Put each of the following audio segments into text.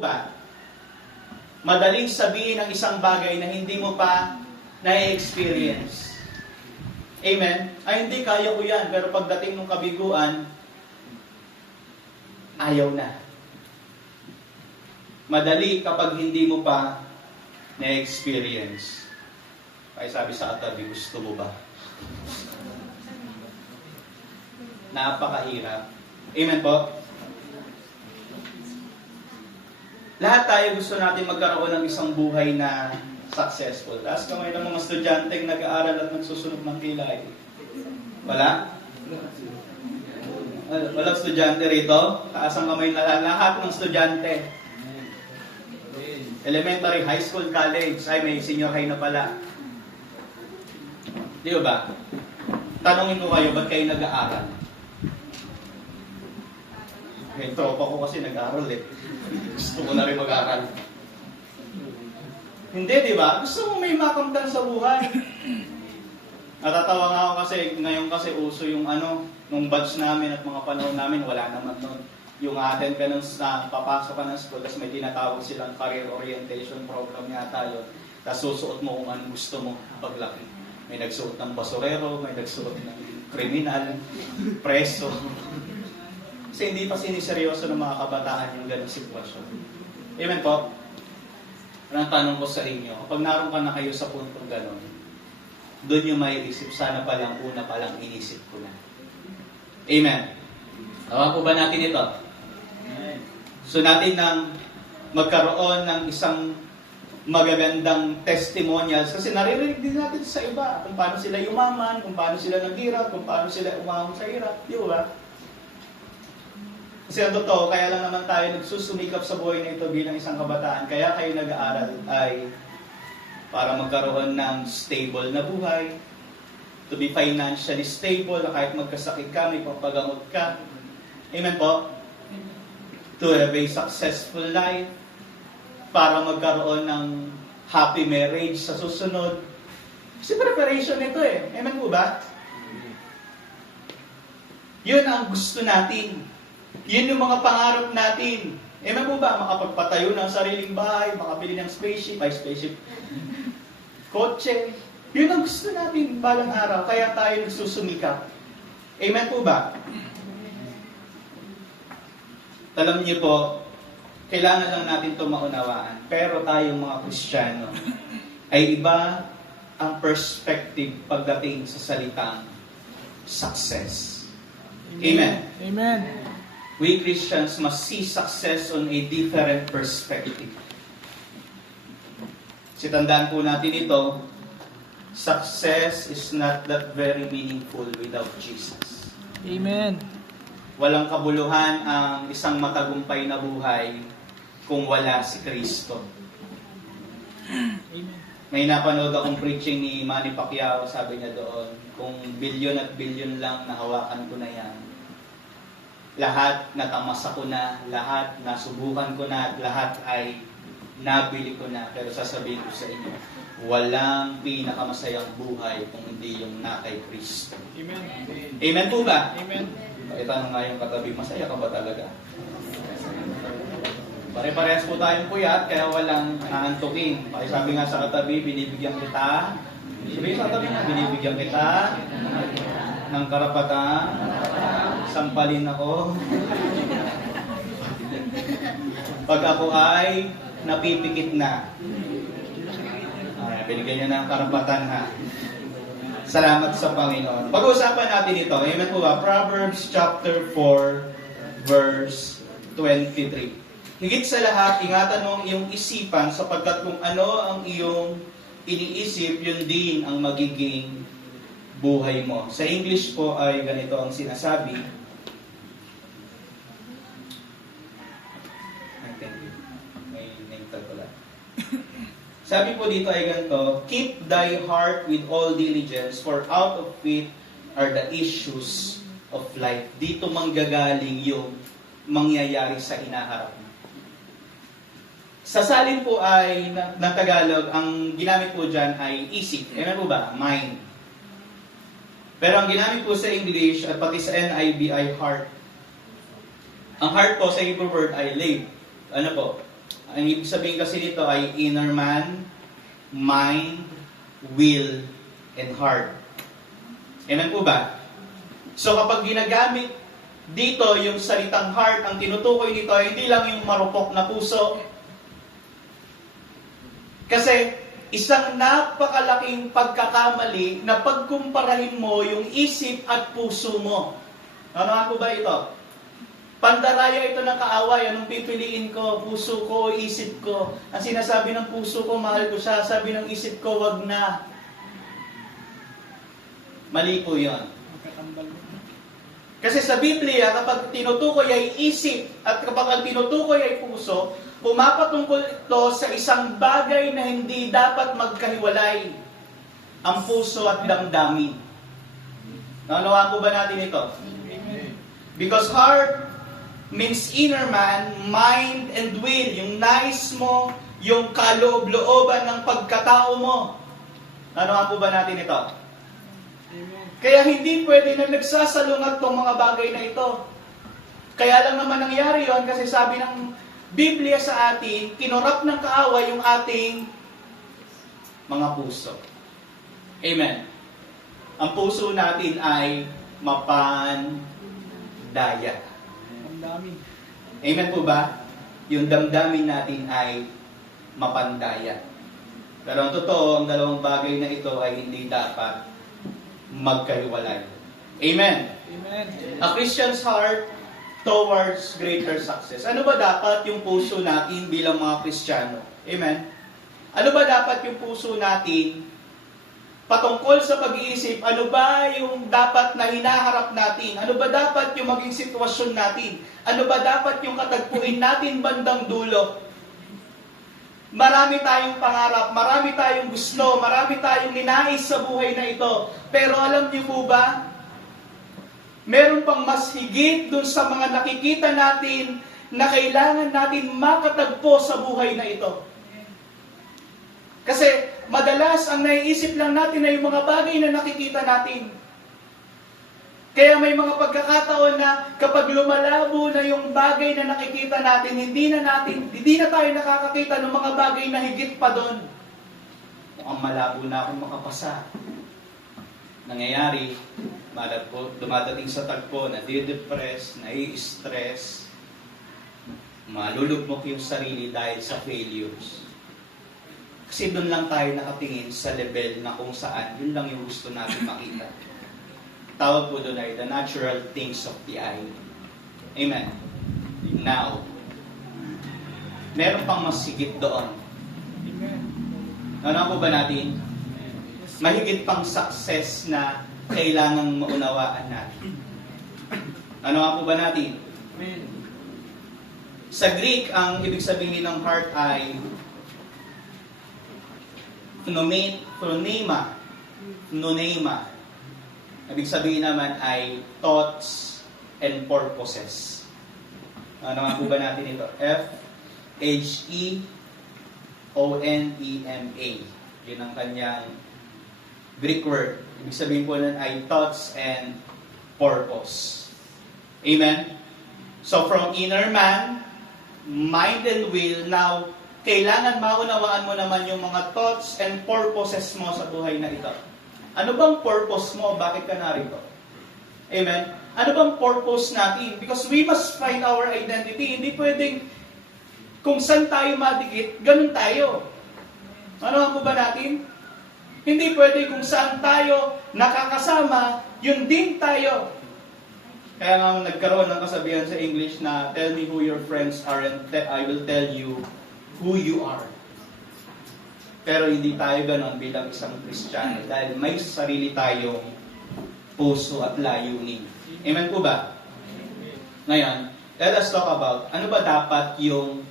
ba? Madaling sabihin ang isang bagay na hindi mo pa na-experience. Amen? Ay, hindi, kaya ko yan. Pero pagdating ng kabiguan, ayaw na. Madali kapag hindi mo pa na-experience. Ay, sabi sa katabi, gusto mo ba? Napakahirap. Amen po? Lahat tayo gusto natin magkaroon ng isang buhay na successful. Taas kamay ng mga estudyanteng nag-aaral at nagsusunod ng kilay. Wala? Walang estudyante rito? Taas ang kamay na lahat ng estudyante. Elementary, high school, college. Ay, may senior high na pala. Di ba? Tanungin ko kayo, ba't kayo nag-aaral? Yung tropa ko kasi nag-aaral eh. Gusto ko na rin mag-aaral. Hindi, di ba? Gusto mo may makamtan sa buhay. Natatawa nga ako kasi, ngayon kasi uso yung nung batch namin at mga panahon namin, wala naman nun. Yung attend ka ng papasok ka ng school, tapos may tinatawag silang career orientation program yata yun. Tapos susuot mo kung anong gusto mo paglaki. May nagsuot ng basurero, may nagsuot ng kriminal, preso. Kasi hindi pa siniseryoso ng mga kabataan yung ganong sitwasyon. Amen po? Ang tanong ko sa inyo, kapag naroon ka na kayo sa puntong ganon, doon yung may isip, sana palang una palang inisip ko na. Amen? Tawa po ba natin ito? So natin nang magkaroon ng isang magagandang testimonials, kasi naririnig din natin sa iba kung paano sila yumaman, kung paano sila naghirap, kung paano sila umahon sa hirap. Di ba? Kasi ang totoo, kaya lang naman tayo nagsusumikap sa buhay na ito bilang isang kabataan. Kaya kayo nag-aaral ay para magkaroon ng stable na buhay, to be financially stable, na kahit magkasakit ka, may pampagamot ka. Amen po? To have a successful life, para magkaroon ng happy marriage sa susunod. Kasi preparation ito eh. Amen po ba? Yun ang gusto natin. Yun yung mga pangarap natin. Amen po ba? Makapagpatayo ng sariling bahay, makabili ng spaceship, kotse. Yun ang gusto natin balang araw. Kaya tayo nagsusumikap. Amen po ba? Alam niyo po, kailangan lang natin ito maunawaan. Pero tayong mga Kristiyano, ay iba ang perspective pagdating sa salitang success. Amen. Amen. We Christians must see success on a different perspective. Kasi tandaan po natin ito, success is not that very meaningful without Jesus. Amen. Walang kabuluhan ang isang matagumpay na buhay kung wala si Kristo. Amen. May napanood akong preaching ni Manny Pacquiao, sabi niya doon, kung bilyon at bilyon lang nahawakan ko na yan, lahat natamasa ko na, lahat nasubukan ko na, lahat ay nabili ko na. Pero sasabihin ko sa inyo, walang pinakamasayang buhay kung hindi yung na kay Kristo. Amen. Amen po ba? Amen. Itanong nga yung katabi, masaya ka ba talaga? Pare-parehas po tayong puyat, kaya walang aantukin. Sabi nga sa katabi, binibigyan kita. Sabi sa katabi nga, binibigyan kita ng karapatan. Sampalin ako. Pag ako ay napipikit na. Binigyan niya ng karapatan ha. Salamat sa Panginoon. Pag-uusapan natin ito. Amen po ba? Proverbs chapter 4 verse 23. Higit sa lahat, ingatan mo ang iyong isipan sapagkat kung ano ang iyong iniisip, yun din ang magiging buhay mo. Sa English po ay ganito ang sinasabi. May name tag pala. Sabi po dito ay ganito, keep thy heart with all diligence, for out of it are the issues of life. Dito manggagaling yung mangyayari sa inaharap mo. Sa salin po ay, ng Tagalog, ang ginamit po dyan ay isip. Ano po ba? Mind. Pero ang ginamit po sa English at pati sa NIV ay heart. Ang heart po sa Hebrew word ay live. Ano po? Ang ibig sabihin kasi dito ay inner man, mind, will, and heart. Amen po ba? So kapag ginagamit dito yung salitang heart, ang tinutukoy dito ay hindi lang yung marupok na puso. Kasi isang napakalaking pagkakamali na pagkumparahin mo yung isip at puso mo. Ano nga po ba ito? Pandaraya ito ng kaaway. Anong pipiliin ko? Puso ko o isip ko? Ang sinasabi ng puso ko, mahal ko siya. Sabi ng isip ko, wag na. Mali po yun. Kasi sa Biblia, kapag tinutukoy ay isip at kapag ang tinutukoy ay puso, pumapatungkol ito sa isang bagay na hindi dapat magkahiwalay. Ang puso at damdamin. Naunawaan po ba natin ito? Because heart means inner man, mind, and will. Yung nais mo, yung kaloob-looban ng pagkatao mo. Naunawaan po ba natin ito? Kaya hindi pwede na nagsasalungat tong mga bagay na ito. Kaya lang naman nangyari yon kasi sabi ng Biblia sa atin, kinurap ng kaaway yung ating mga puso. Amen. Ang puso natin ay mapandaya. Damdamin. Amen po ba? Yung damdamin natin ay mapandaya. Pero ang totoo, ang dalawang bagay na ito ay hindi dapat magkahiwalay. Amen. Amen. A Christian's heart towards greater success. Ano ba dapat yung puso natin bilang mga Kristiyano? Amen. Ano ba dapat yung puso natin patungkol sa pag-iisip? Ano ba yung dapat na hinaharap natin? Ano ba dapat yung maging sitwasyon natin? Ano ba dapat yung katagpuin natin bandang dulo? Marami tayong pangarap, marami tayong gusto, marami tayong ninais sa buhay na ito. Pero alam niyo po ba, meron pang mas higit dun sa mga nakikita natin na kailangan natin makatagpo sa buhay na ito. Kasi madalas ang naiisip lang natin ay yung mga bagay na nakikita natin. Kaya may mga pagkakataon na kapag lumalabo na yung bagay na nakikita natin, hindi na tayo nakakakita ng mga bagay na higit pa doon. Mukhang malabo na akong makapasa. Nangyayari, dumadating sa tagpo, nadidepress, nai-stress, malulugmok yung sarili dahil sa failures. Kasi doon lang tayo nakatingin sa level na kung saan, yun lang yung gusto natin makita. Tawag po doon ay the natural things of the eye. Amen. Now, meron pang mas higit doon. Amen. Ano po ba natin? Mahigit pang success na kailangang maunawaan natin. Ano nga po ba natin? Amen. Sa Greek, ang ibig sabihin ng heart ay phronema. Ibig sabihin naman ay thoughts and purposes. Ano nga po ba natin ito? Phonema. Yun ang kanyang Greek word. Ibig sabihin po nun ay thoughts and purpose. Amen? So from inner man, mind and will, now, kailangan maunawaan mo naman yung mga thoughts and purposes mo sa buhay na ito. Ano bang purpose mo? Bakit ka narito? Amen? Ano bang purpose natin? Because we must find our identity. Hindi pwedeng kung saan tayo madikit, ganun tayo. Ano nga po ba natin? Hindi pwede kung saan tayo nakakasama, yun din tayo. Kaya nga nagkaroon ng kasabihan sa English na tell me who your friends are and I will tell you who you are. Pero hindi tayo ganon bilang isang Kristiyano dahil may sarili tayong puso at layunin. Amen po ba? Ngayon, let us talk about ano ba dapat yung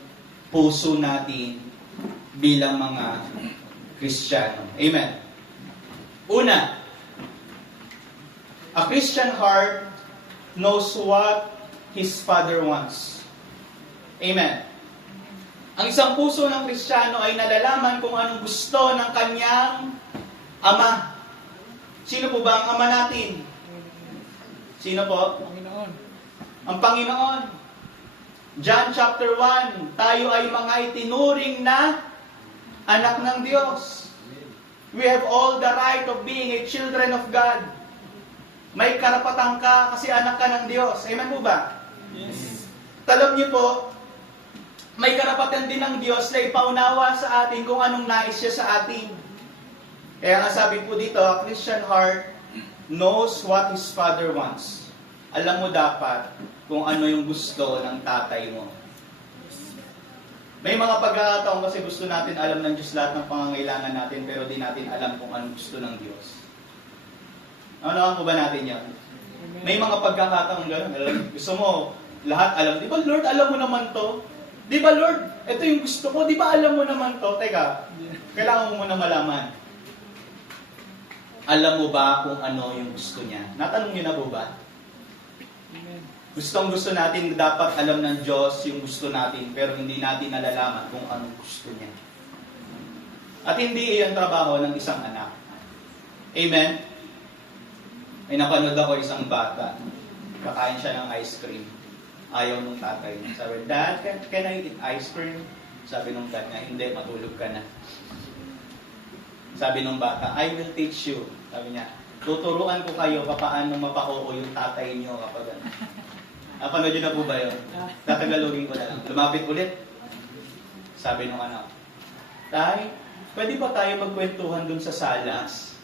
puso natin bilang mga Kristiyano. Amen. Una, a Christian heart knows what his Father wants. Amen. Ang isang puso ng Kristiyano ay nalalaman kung anong gusto ng kanyang Ama. Sino po ba ang Ama natin? Sino po? Panginoon. Ang Panginoon. John chapter 1, tayo ay mga itinuring na anak ng Diyos. We have all the right of being a children of God. May karapatan ka kasi anak ka ng Diyos. Amen po ba? Yes. Alam niyo po, may karapatan din ng Diyos na ipaunawa sa atin kung anong nais siya sa atin. Kaya nga sabi po dito, a Christian heart knows what his father wants. Alam mo dapat kung ano yung gusto ng tatay mo. May mga pagkakataon kasi gusto natin alam ng Diyos lahat ng pangangailangan natin pero di natin alam kung anong gusto ng Diyos. Ano po ba natin yan? May mga pagkakataon gano'n. Gusto mo lahat alam. Di ba Lord, alam mo naman to? Di ba Lord, ito yung gusto ko. Di ba alam mo naman to? Teka, kailangan mo muna malaman. Alam mo ba kung ano yung gusto niya? Natanong niyo na po ba? Amen. Gusto natin dapat alam ng Diyos yung gusto natin, pero hindi natin nalalaman kung anong gusto niya. At hindi iyon trabaho ng isang anak. Amen? May napanood ako isang bata. Kakain siya ng ice cream. Ayaw nung tatay niya. Sabi, Dad, can I eat ice cream? Sabi nung dad niya, hindi, matulog ka na. Sabi nung bata, I will teach you. Sabi niya, tuturuan ko kayo paano mapakoo yung tatay niyo kapag ano. Napanood yun na po ba yun? Tatagalogin ko na lang. Lumapit ulit. Sabi nung anak, Tay, pwede ba tayo magkwentuhan dun sa salas?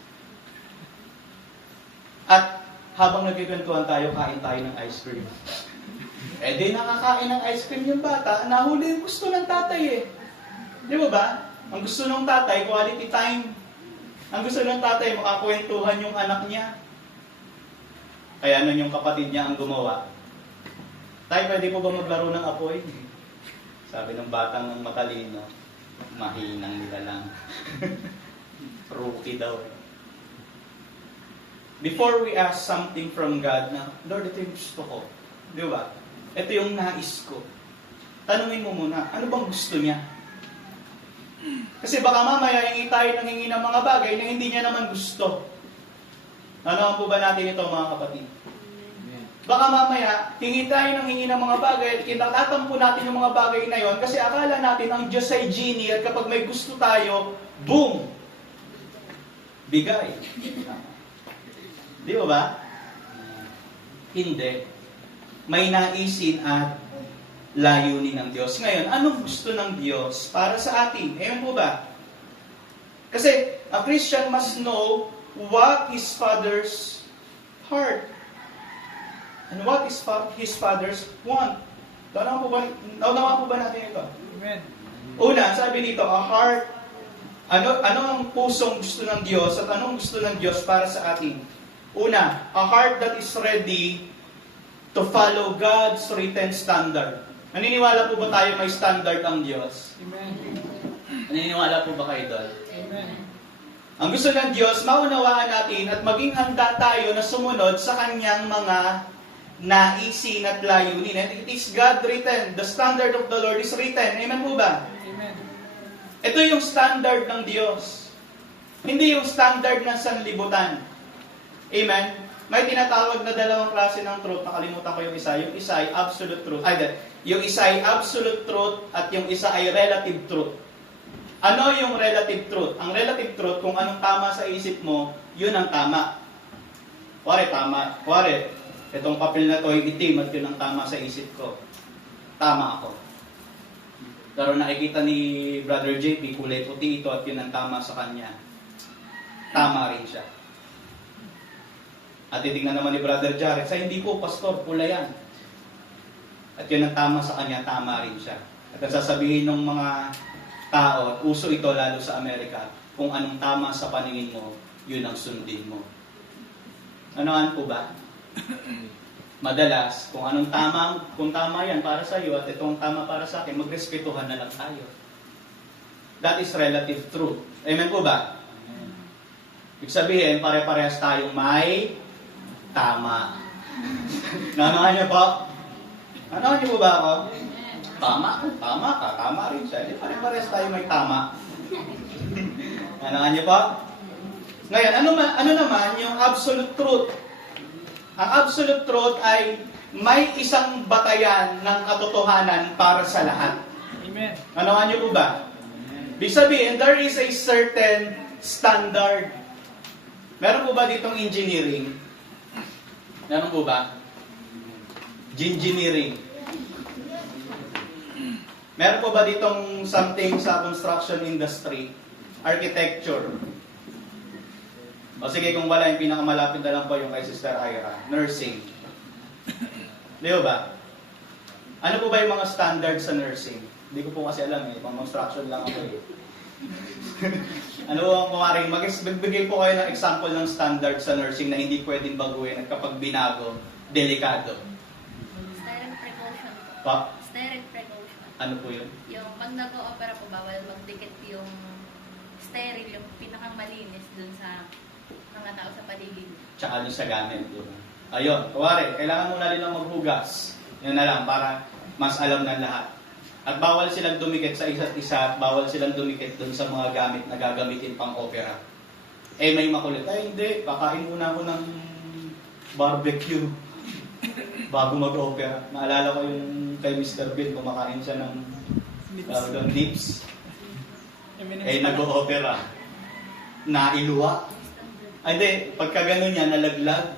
At habang nagkikwentuhan tayo, kain tayo ng ice cream. Eh di nakakain ng ice cream yung bata, nahuli yung gusto ng tatay eh. Di ba ba? Ang gusto ng tatay, quality time. Ang gusto ng tatay, makakwentuhan yung anak niya. Kaya nun yung kapatid niya ang gumawa. Tay, pwede po ba maglaro ng apoy? Sabi ng batang matalino, mahinang nila lang. Rookie daw. Before we ask something from God na, Lord, ito yung gusto ko. Di ba? Ito yung nais ko. Tanungin mo muna, ano bang gusto niya? Kasi baka mamaya hingi tayo ng mga bagay na hindi niya naman gusto. Ano po ba natin ito mga kapatid? Baka mamaya, hingi tayo ng mga bagay at kinatatampo natin yung mga bagay na yon kasi akala natin ang Diyos ay genie at kapag may gusto tayo, boom! Bigay. Di ba ba? Hindi. May naisin at layunin ng Diyos. Ngayon, anong gusto ng Diyos para sa atin? Ayan po ba? Kasi, a Christian must know what his Father's heart and what is his Father's want. Naunawa po ba natin ito? Amen. Una, sabi dito, a heart, ano ang pusong gusto ng Diyos at anong gusto ng Diyos para sa atin? Una, a heart that is ready to follow God's written standard. Naniniwala po ba tayo may standard ang Diyos? Amen. Naniniwala po ba kayo doon? Amen. Ang gusto ng Diyos, maunawaan natin at maging handa tayo na sumunod sa kanyang mga naisin at layunin. And it is God written. The standard of the Lord is written. Amen po ba? Amen. Ito yung standard ng Diyos. Hindi yung standard ng sanlibutan. Amen? May tinatawag na dalawang klase ng truth. Nakalimutan ko yung isa. Yung isa ay absolute truth. Yung isa ay absolute truth at yung isa ay relative truth. Ano yung relative truth? Ang relative truth, kung anong tama sa isip mo, yun ang tama. Kuwari, tama. Kuwari, itong papel na to ay itim at yun ang tama sa isip ko. Tama ako. Pero nakikita ni Brother JP, kulay puti ito at yun ang tama sa kanya. Tama rin siya. At titignan naman ni Brother Jared, sa hindi po, Pastor, pula yan. At yun ang tama sa kanya, tama rin siya. At ang sasabihin ng mga tao, at uso ito lalo sa Amerika, kung anong tama sa paningin mo, yun ang sundin mo. Anoan po ba? Madalas, kung anong tama, kung tama yan para sa iyo at itong tama para sa akin, magrespetuhan na lang tayo. That is relative truth. Amen po ba? Ibig sabihin, pare-parehas tayong may tama. Nanahan niyo po? Nanahan niyo po ba ako? Tama ka, tama rin siya. Di pare-parehas tayo may tama. Nanahan niyo po? Ngayon, ano naman yung absolute truth? Ang absolute truth ay may isang batayan ng katotohanan para sa lahat. Amen. Ano niyo po ba? Ibig sabihin, there is a certain standard. Meron po ba ditong engineering? Meron po ba? Engineering. Meron po ba ditong something sa construction industry? Architecture. O sige, kung wala, yung pinakamalapit na lang po yung kay Sister Ira. Nursing. Di ba? Ano po ba yung mga standards sa nursing? Hindi ko po kasi alam eh. Pang construction lang ako eh. Ano po ang kumaring? Magbigay po kayo ng example ng standard sa nursing na hindi pwedeng baguhin at kapag binago, delikado. Sterile precaution po. Pa? Sterile precaution. Ano po yun? Yung pag nag-o-opera po, bawal magdikit yung sterile, yung pinakang malinis dun sa mga tao sa paligid. Tsaka dun sa gamit. Diba? Ayun, kuwari, kailangan muna nilang maghugas. Yan na lang, para mas alam ng lahat. At bawal silang dumikit sa isa't isa at bawal silang dumikit dun sa mga gamit na gagamitin pang opera. Eh may makulit, ay hindi, kakain muna ako ng barbecue bago mag-opera. Naalala ko yung kay Mr. Bill, kumakain siya ng lips. Eh nag-opera. Nailuwa. Ay hindi, pagka gano'n niya, nalaglag.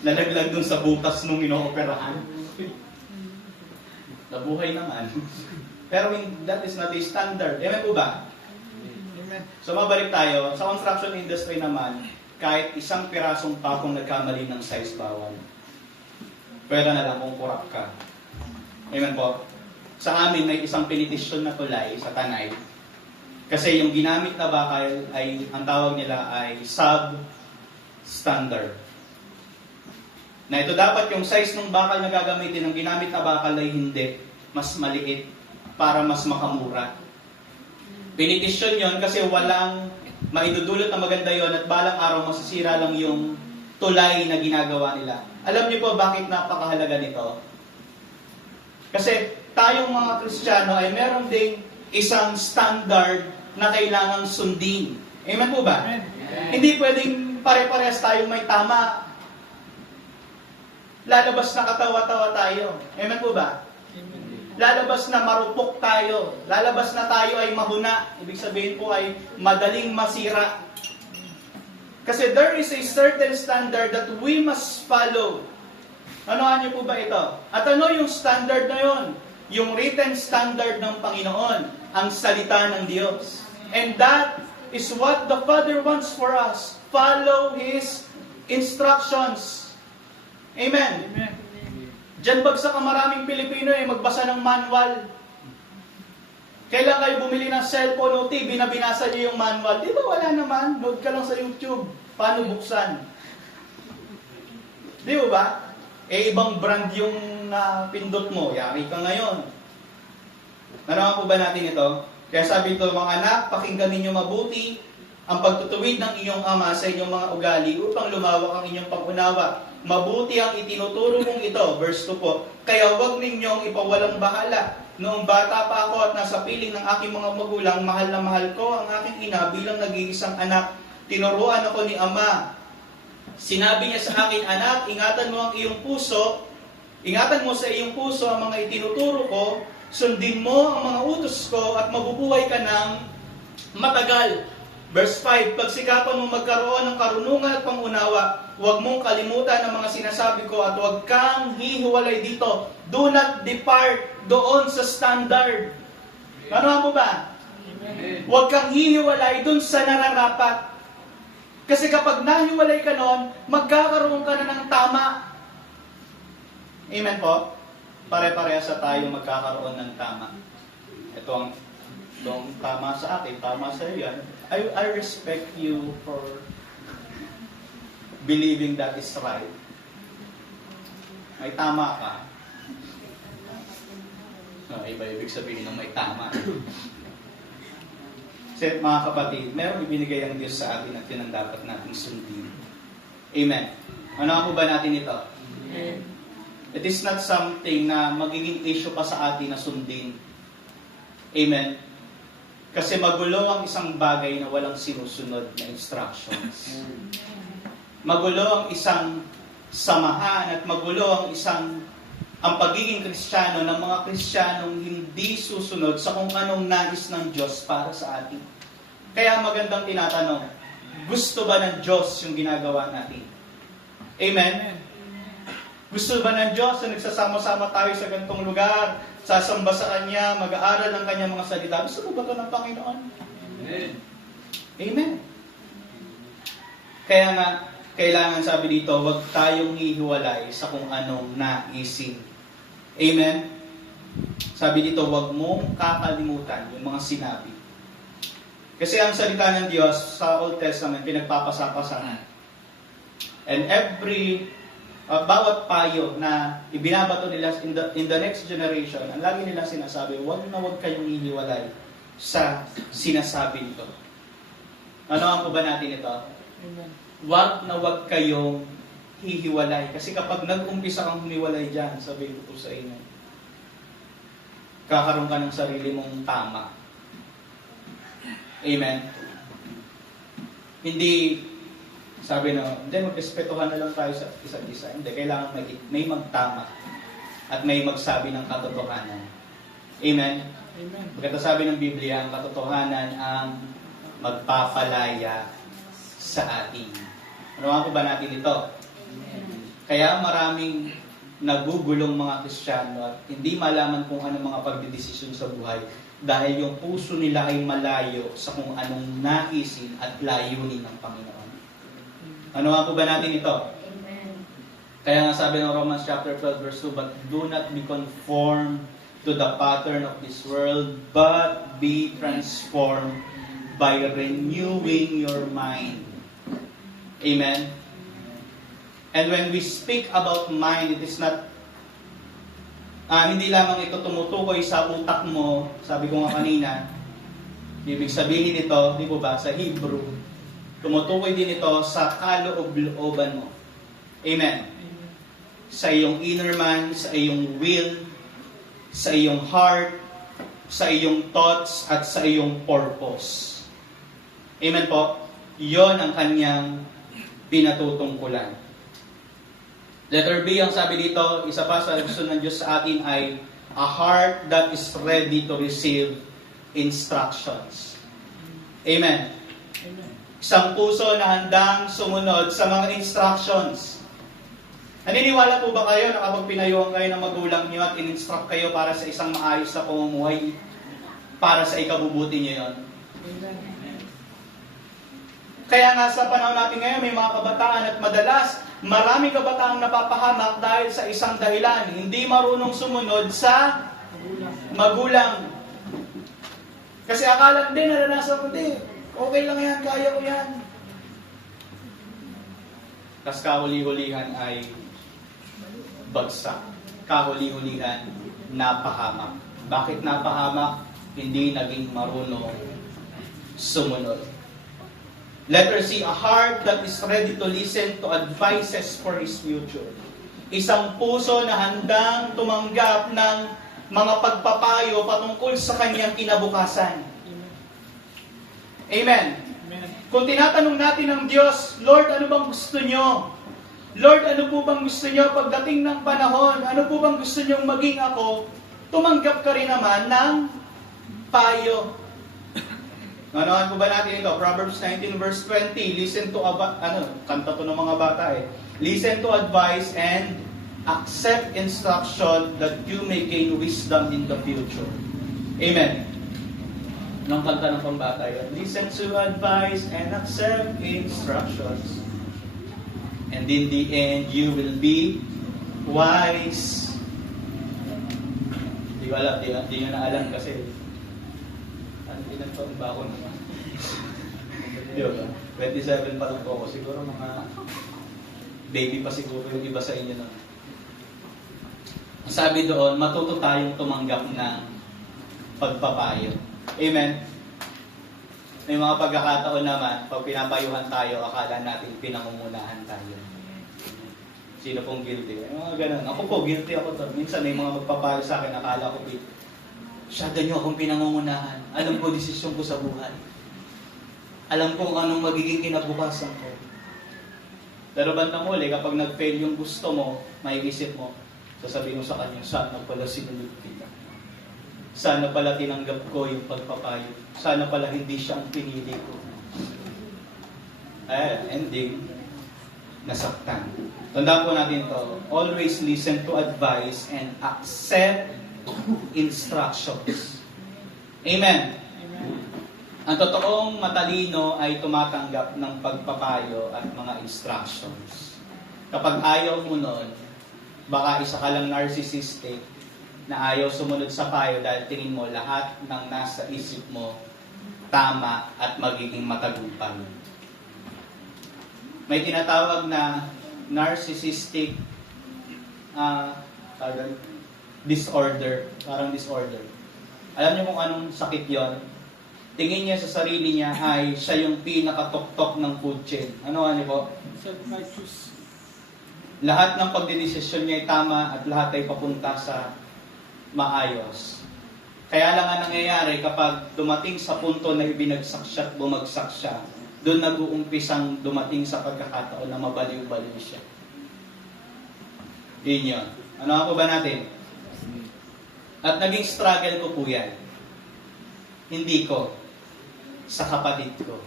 Nalaglag dun sa butas nung ino-operahan. Nabuhay naman. Pero that is not a standard. Amen po ba? Amen. So mabalik tayo. Sa construction industry naman, kahit isang pirasong pakong nagkamali ng size bawal. Pwede na lang kung kurap ka. Amen po? Sa amin, may isang pinitisyon na tulay sa Tanay. Kasi yung ginamit na bakal ay, ang tawag nila ay substandard. Na ito dapat yung size ng bakal na gagamitin, ang ginamit na bakal ay hindi, mas maliit para mas makamura. Pinitisyon yon kasi walang maidudulot na maganda yon at balang araw masisira lang yung tulay na ginagawa nila. Alam niyo po bakit napakahalaga nito? Kasi tayong mga Kristiyano ay meron ding isang standard na kailangang sundin. Amen po ba? Amen. Hindi pwedeng pare-parehas tayong may tama. Lalabas na katawa-tawa tayo. Amen po ba? Amen. Lalabas na marupok tayo. Lalabas na tayo ay mahuna. Ibig sabihin po ay madaling masira. Kasi there is a certain standard that we must follow. Ano niyo po ba ito? At ano yung standard na yon? Yung written standard ng Panginoon. Ang salita ng Diyos. And that is what the Father wants for us. Follow His instructions. Amen. Amen. Diyan bagsak ang maraming Pilipino magbasa ng manual. Kailan kayo bumili ng cellphone o TV na binasa niyo yung manual? Di ba wala naman? Load ka lang sa YouTube. Paano buksan? Di ba? Ibang brand yung pindot mo. Yari ka ngayon. Naraman po ba natin ito? Kaya sabi ito, mga anak, pakinggan ninyo mabuti ang pagtutuwid ng inyong ama sa inyong mga ugali upang lumawak ang inyong pag-unawa. Mabuti ang itinuturo mong ito. Verse 2 po. Kaya huwag ninyong ipawalang bahala. Noong bata pa ako at nasa piling ng aking mga magulang, mahal na mahal ko ang aking ina bilang nag-iisang anak. Tinuruan ako ni ama. Sinabi niya sa akin, anak, ingatan mo ang iyong puso. Ingatan mo sa iyong puso ang mga itinuturo ko. Sundin mo ang mga utos ko at mabubuhay ka ng matagal. Verse 5, pagsikapan mo magkaroon ng karunungan at pangunawa, huwag mong kalimutan ang mga sinasabi ko at huwag kang hihiwalay dito. Do not depart doon sa standard. Ano mo ba? Amen. Huwag kang hihiwalay doon sa nararapat. Kasi kapag nahiwalay ka noon, magkakaroon ka na ng tama. Amen po? Pare-parehas sa tayo magkakaroon ng tama. Ito ang tama sa akin, tama sa iyo yan. I respect you for believing that is right. May tama ka. Iba ibig sabihin ng may tama. Kasi mga kapatid, meron ibinigay ang Diyos sa atin at yun ang dapat natin sundin. Amen. Ano po ba natin ito? Amen. It is not something na magiging issue pa sa atin na sundin. Amen. Kasi magulo ang isang bagay na walang sinusunod na instructions. Magulo ang isang samahan at magulo ang pagiging Kristiyano ng mga Kristiyanong hindi susunod sa kung anong nais ng Diyos para sa atin. Kaya magandang tinatanong, gusto ba ng Diyos yung ginagawa natin? Amen? Gusto ba ng Diyos na nagsasama-sama tayo sa ganitong lugar, sasamba sa Kanya, mag-aaral ng Kanyang mga salita? Gusto mo ba ito ng Panginoon? Amen. Amen. Kaya nga, kailangan sabi dito, huwag tayong hihiwalay sa kung anong naisin. Amen? Sabi dito, huwag mong kakalimutan yung mga sinabi. Kasi ang salita ng Diyos sa Old Testament, pinagpapasapasahan. And bawat payo na ibinabato nila in the next generation, ang lagi nila sinasabi, huwag na huwag kayong hihiwalay sa sinasabi nito. Ano po ba natin ito? Amen. Huwag na huwag kayong hihiwalay. Kasi kapag nag-umpisa kang humiwalay dyan, sabi ko po sa inyo, kakaroon ka ng sarili mong tama. Amen? Hindi, sabi na, hindi, mag-respetuhan na lang tayo sa isa't isa. Hindi, kailangan may magtama at may magsabi ng katotohanan. Amen? Amen. Pagkatasabi ng Biblia, ang katotohanan ang magpapalaya sa atin. Ano nga po ba natin ito? Kaya maraming nagugulong mga Kristiyano at hindi malaman kung anong mga pagdidesisyon sa buhay dahil yung puso nila ay malayo sa kung anong naisin at layunin ng Panginoon. Ano nga po ba natin ito? Amen. Kaya nga sabi ng Romans chapter 12 verse 2, but do not be conformed to the pattern of this world, but be transformed by renewing your mind. Amen? And when we speak about mind, it is not, hindi lamang ito tumutukoy sa utak mo, sabi ko nga kanina, ibig sabihin ito, di po ba, sa Hebrew, tumutukoy din ito sa kaloob-looban mo. Amen? Sa iyong inner man, sa iyong will, sa iyong heart, sa iyong thoughts, at sa iyong purpose. Amen po? Iyon ang kanyang pinatutungkulan. Letter B, ang sabi dito, isa pa sa gusto ng Diyos sa atin ay a heart that is ready to receive instructions. Amen. Amen. Isang puso na handang sumunod sa mga instructions. Naniniwala po ba kayo na kapag pinayuhan kayo ng magulang niyo at in-instruct kayo para sa isang maayos na pamumuhay, para sa ikabubuti niyo yon? Amen. Kaya nga sa panahon natin ngayon, may mga kabataan at madalas, maraming kabataang napapahamak dahil sa isang dahilan. Hindi marunong sumunod sa magulang. Kasi akala, hindi, naranasan ko, hindi. Okay lang yan, kaya ko yan. Tapos kahuli-hulihan ay bagsak. Kahuli-hulihan, napahamak. Bakit napahamak? Hindi naging marunong sumunod. Letter C, a heart that is ready to listen to advices for his future. Isang puso na handang tumanggap ng mga pagpapayo patungkol sa kanyang kinabukasan. Amen. Amen. Kung tinatanong natin ng Diyos, Lord, ano bang gusto nyo? Lord, ano po bang gusto nyo pagdating ng panahon? Ano po bang gusto nyo maging ako? Tumanggap ka rin naman ng payo. Ano po ba natin ito? Proverbs 19 verse 20. Listen to, kanta to ng mga bata eh. Listen to advice and accept instruction that you may gain wisdom in the future. Amen. Anong kanta ng pambata yan? Listen to advice and accept instructions. And in the end, you will be wise. Di ko alam, di nyo na alam kasi ilan taon ba ako naman? Di ba? 27 pa lang po ako. Siguro mga baby pa siguro yung iba sa inyo na. Sabi doon, matuto tayong tumanggap ng pagpapayo. Amen? May mga pagkakataon naman, pag pinapayuhan tayo, akala natin pinangungunahan tayo. Sino pong guilty? May mga ganun. Ako po, guilty ako to. Minsan may mga magpapayo sa akin, akala ko masyado nyo akong pinangungunahan. Alam ko desisyon ko sa buhay. Alam kung anong magiging kinabukasan ko. Pero bandang huli, kapag nag-fail yung gusto mo, maiisip mo, sasabihin mo sa kanya, sana pala sinunod kita. Sana pala tinanggap ko yung pagpapayo. Sana pala hindi siya ang pinili ko. Ending, nasaktan. Tandaan po natin to. Always listen to advice and accept instructions. Amen. Amen. Ang totoong matalino ay tumatanggap ng pagpapayo at mga instructions. Kapag ayaw mo nun, baka isa ka lang narcissistic na ayaw sumunod sa payo dahil tingin mo lahat ng nasa isip mo tama at magiging matagumpay. May tinatawag na narcissistic disorder. Parang disorder. Alam niyo kung anong sakit yon? Tingin niya sa sarili niya ay siya yung pinakatok-tok ng food chain. Ano po? Self-righteous. Lahat ng pagdedesisyon niya ay tama at lahat ay papunta sa maayos. Kaya lang ang nangyayari kapag dumating sa punto na ibinagsak siya at bumagsak siya, doon nag-uumpisang dumating sa pagkakataon na mabaliw-baliw siya. Yun yun. Ano po ba natin? At naging struggle ko po yan. Hindi ko. Sa kapatid ko.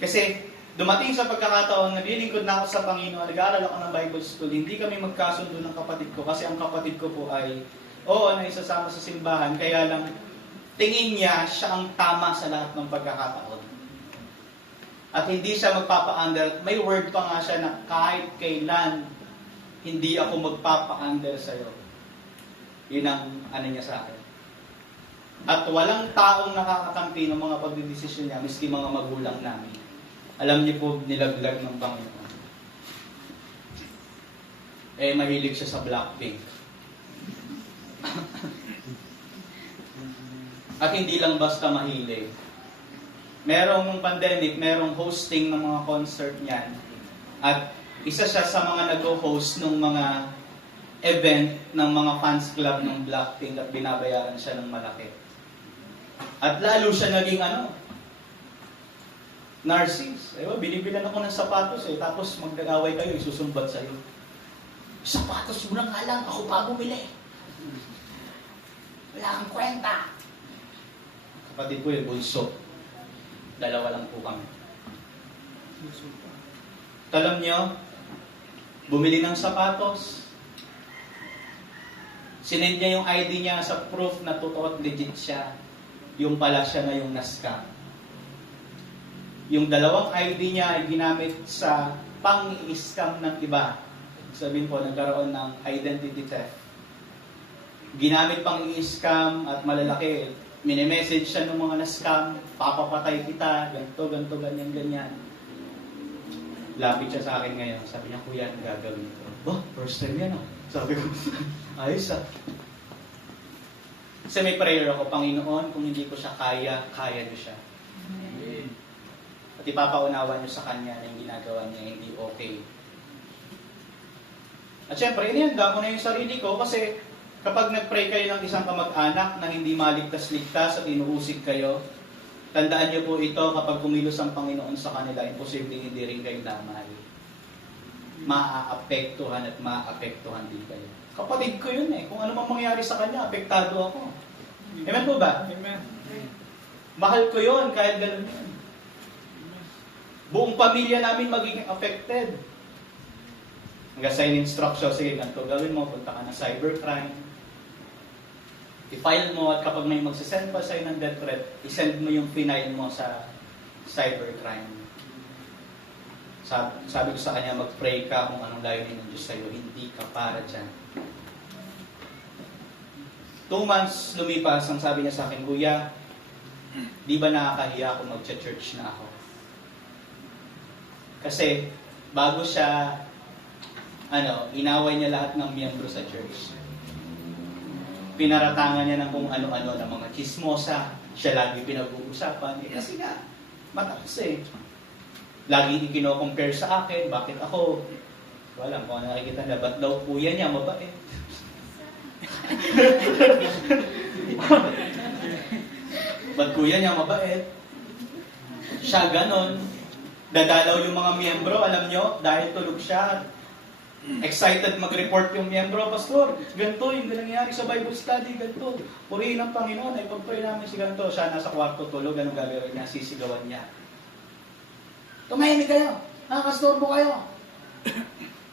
Kasi dumating sa pagkakataon, naglilingkod na ako sa Panginoon, nag-aaral ako ng Bible School, hindi kami magkasundo ng kapatid ko kasi ang kapatid ko po ay, naisasama sa simbahan, kaya lang tingin niya siya ang tama sa lahat ng pagkakataon. At hindi siya magpapa-under, may word pa nga siya na kahit kailan hindi ako magpapa-under sa'yo. Yun ang niya sa akin. At walang taong nakakakampi ng mga pagdidesisyon niya, miski mga magulang namin. Alam niyo po, nilaglag ng Panginoon. Mahilig siya sa Blackpink. At hindi lang basta mahilig. Merong pandemic, merong hosting ng mga concert niyan. At isa siya sa mga nag-host ng mga event ng mga fans club ng Blackpink at binabayaran siya ng malaki. At lalo siya naging narcissist. Binibilan ako ng sapatos tapos magdagaway kayo, isusumbat sa'yo. Sapatos mo lang nga lang, ako pa bumili. Wala kang kwenta. Kapatid ko bunso. Dalawa lang po kami. Alam niyo, bumili ng sapatos. Sinend niya yung ID niya sa proof na totoo at legit siya. Yung pala siya na yung na-scam. Yung dalawang ID niya ay ginamit sa pang-i-scam ng iba. Sabihin po, nagkaroon ng identity theft. Ginamit pang-i-scam at malalaki. Mini-message siya ng mga na-scam, papapatay kita, ganito, ganyan, ganyan. Lapit siya sa akin ngayon. Sabi niya, kuya, ang gagawin ko? First time yan Sabi ko, ayos Kasi may prayer ako, Panginoon, kung hindi ko siya kaya, kaya niyo siya. At ipapaunawa niyo sa Kanya na yung ginagawa niya hindi okay. At syempre, inihanda ko na yung sarili ko kasi kapag nag-pray kayo ng isang kamag-anak na hindi maligtas-ligtas at inuusig kayo, tandaan niyo po ito, kapag kumilos ang Panginoon sa kanila, imposible hindi rin kayo damay. Maaapektuhan at maaapektuhan din kayo. Kapatid ko yun Kung ano mang mangyari sa kanya, apektado ako. Amen po ba? Amen. Mahal ko yun, kahit ganun yun. Buong pamilya namin magiging affected. Nag-assign instruction, sige, ganito gawin mo, punta ka na cybercrime. I-file mo at kapag may magsisend pa sa'yo ng death threat, isend mo yung final mo sa cybercrime. Sabi ko sa kanya, mag-pray ka kung anong layunin ng Diyos sa'yo, hindi ka para dyan. 2 months lumipas, ang sabi niya sa akin, Kuya, di ba nakakahiya kung mag-church na ako? Kasi, bago siya, inaway niya lahat ng miyembro sa church. Pinaratangan niya ng kung ano-ano ng mga chismosa. Siya lagi pinag-uusapan. Kasi nga, matakas Lagi ikino-compare sa akin, bakit ako? Wala kung ano nakikita na, ba't daw kuya niya mabait? Ba't kuya niya mabait? Siya ganon. Dadalaw yung mga miyembro, alam nyo, dahil tulog siya. Excited mag-report yung miyembro, Pastor, ganito yung nangyayari sa Bible study, ganito. Purihin ang Panginoon, ay pag-pray namin si ganito. Siya nasa kwarto tulog, anong gagawin niya? Sisigawan niya. Tumahimik kayo, nakakastorbo kayo.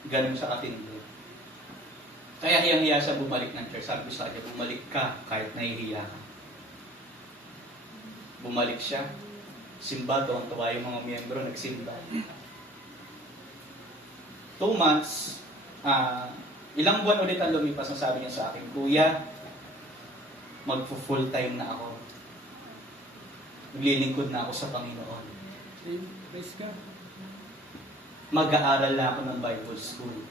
Ganun sa katindi. Kaya hiyang-hiya siya bumalik ng church. Sabi ko sa kanya, bumalik ka kahit nahihiya ka. Bumalik siya. Simba, tuwang-tuwa yung mga miyembro, nagsimba. 2 months, ilang buwan ulit ang lumipas, ang sabi niya sa akin, Kuya, magpo-full time na ako. Maglilingkod na ako sa Panginoon. Praise God. Mag-aaral na ako ng Bible School.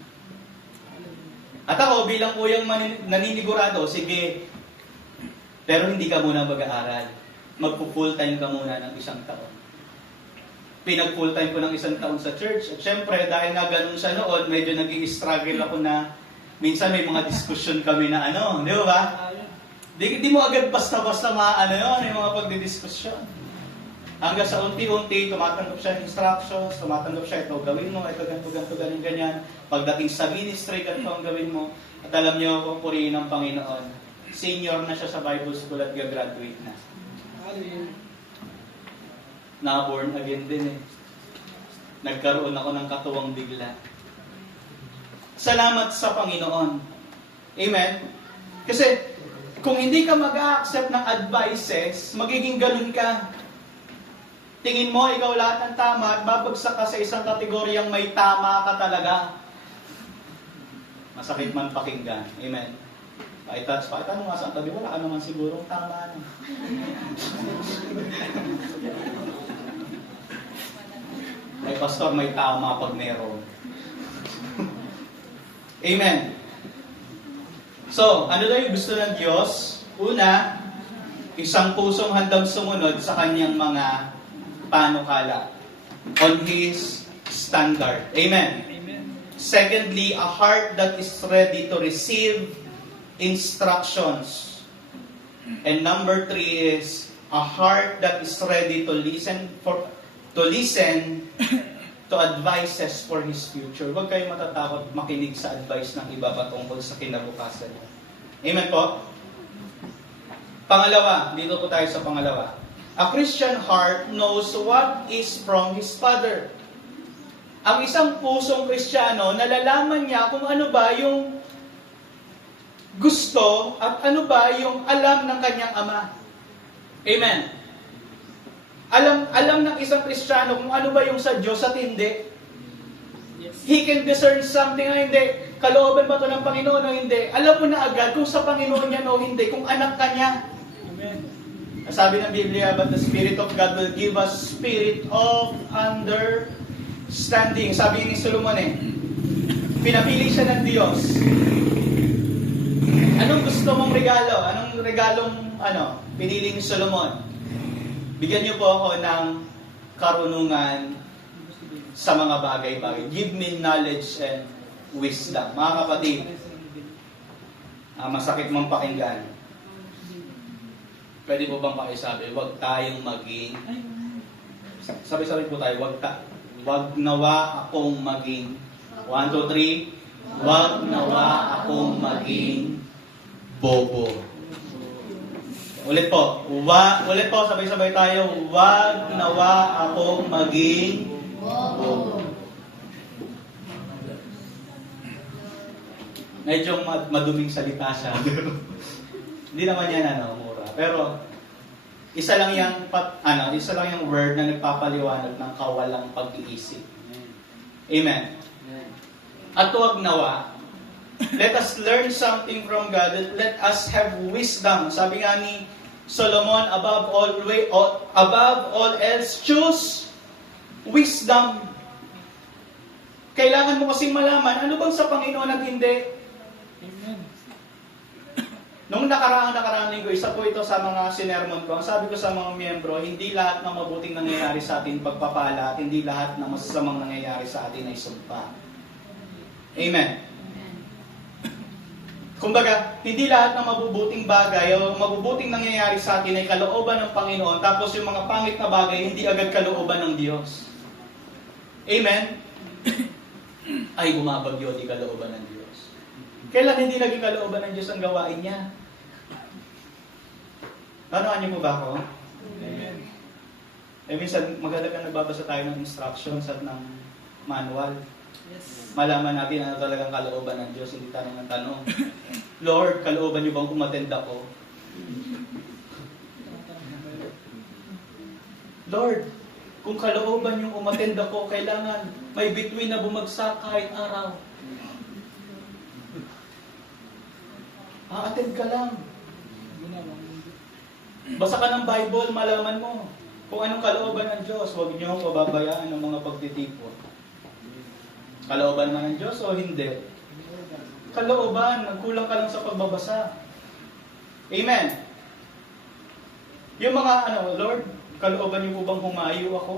At ako, bilang kuyang naninigurado, sige, pero hindi ka muna mag-aaral. Magpo-full time ka muna ng 1 taon. Pinag-full time ko ng 1 taon sa church. At syempre, dahil nga ganun siya noon, medyo nag-i-struggle ako na minsan may mga diskusyon kami na di ba? Di mo agad basta-basta yun, yung mga pagdidiskusyon. Hanggang sa unti-unti, tumatanggap siya ng instructions, tumatanggap siya, ito gawin mo, ito ganito, ganyan. Pagdating sa ministry, ganito ang gawin mo. At alam niyo, kung purihin ng Panginoon, senior na siya sa Bible School at gagraduate na. Na-born again din Nagkaroon ako ng katuwang bigla. Salamat sa Panginoon. Amen? Kasi, kung hindi ka mag-a-accept ng advices, magiging ganun ka. Tingin mo, ikaw lahat ng tama at babagsak ka sa isang kategoryang may tama ka talaga. Masakit man pakinggan. Amen? Pakita mo nga sa tabi, wala ka naman siguro tama. Ay, Pastor, may tama pag meron. Amen. So, ano daw yung gusto ng Diyos? Una, isang pusong handang sumunod sa kanyang mga panukala. On His standard. Amen. Secondly, a heart that is ready to receive instructions. And number 3 is a heart that is ready to listen to advices for his future. Huwag kayo matatakot makinig sa advice ng iba patungkol sa kinabukasan. Amen po? Pangalawa, dito po tayo sa pangalawa. A Christian heart knows what is from his Father. Ang isang pusong Kristiyano, nalalaman niya kung ano ba yung gusto at ano ba yung alam ng kanyang Ama. Amen. Alam ng isang Kristiyano kung ano ba yung sa Diyos at hindi. Yes. He can discern something o hindi. Kalooban ba ito ng Panginoon o hindi? Alam mo na agad kung sa Panginoon yan o hindi, kung anak ka niya. Amen. Sabi ng Biblia, but the Spirit of God will give us spirit of understanding. Sabi ni Solomon pinapili siya ng Diyos. Anong gusto mong regalo? Anong regalong pinili ni Solomon? Bigyan niyo po ako ng karunungan sa mga bagay-bagay. Give me knowledge and wisdom. Mga kapatid, masakit mang pakinggan. Pwede po bang pakisabi, huwag tayong maging, sabi-sabi po tayo, huwag nawa akong maging, 1, 2, 3, huwag nawa akong maging bobo. Ulit po, sabay-sabay tayo, huwag nawa akong maging bobo. Medyo maduming salita siya. Hindi naman yan mura. Pero isa lang yung word na nagpapaliwanag ng kawalang pag-iisip. Amen. At huwag nawa. Let us learn something from God. Let us have wisdom. Sabi nga ni Solomon, above all else, choose wisdom. Kailangan mo kasing malaman, ano bang sa Panginoon at hindi? Amen. Nung nakaraang linggo, isa po ito sa mga sinermon ko. Ang sabi ko sa mga miyembro, hindi lahat ng mabuting nangyayari sa atin pagpapala at hindi lahat ng masasamang nangyayari sa atin ay sumpa. Amen. Kumbaga, hindi lahat ng mabubuting bagay o mabubuting nangyayari sa atin ay kalooban ng Panginoon, tapos yung mga pangit na bagay, hindi agad kalooban ng Diyos. Amen? Ay bumabagyo di kalooban ng Diyos. Kailan hindi naging kalooban ng Diyos ang gawain niya? Ano niyo po ba ako? Amen. Minsan maganda ka nagbabasa tayo ng instructions at ng manual. Yes. Malaman natin ano talagang kalooban ng Diyos, hindi tanong ng tanong. Lord, kalooban niyo bang umattend ako? Lord, kung kalooban yung umattend ako, kailangan may bituin na bumagsak kahit araw. Attend ka lang. Basa ka ng Bible, malaman mo kung anong kalooban ng Diyos. Huwag niyo pababayaan ng mga pagtitipon. Kalooban man ng Diyos o hindi? Kalooban, nagkulang ka lang sa pagbabasa. Amen. Yung mga Lord, kalooban niyo po bang humayo ako?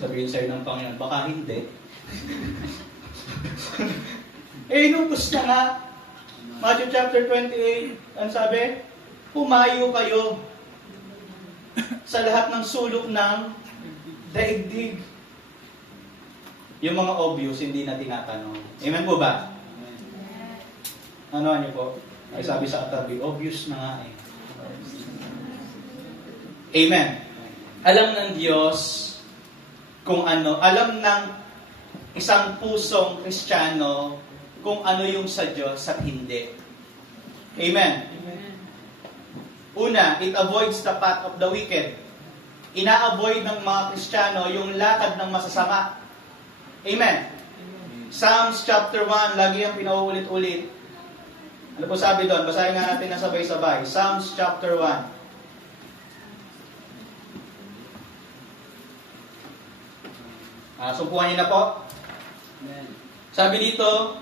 Sabihin sa'yo ng Panginoon, baka hindi. Inutos na nga. Matthew chapter 28, ang sabi, humayo kayo sa lahat ng sulok ng daigdig. Yung mga obvious, hindi na tinatanong. Amen po ba? Ano niyo po? Ay sabi sa katabi, obvious na nga eh. Amen. Alam ng Diyos kung ano, alam ng isang pusong Kristiyano kung ano yung sa Diyos at hindi. Amen. Amen. Una, it avoids the path of the wicked. Ina-avoid ng mga Kristiyano yung lakad ng masasama. Amen. Psalms chapter 1, lagi yung pinauulit-ulit. Ano po sabi doon? Basahin nga natin na sabay-sabay. Psalms chapter 1. Sumpuhan niyo na po. Sabi dito,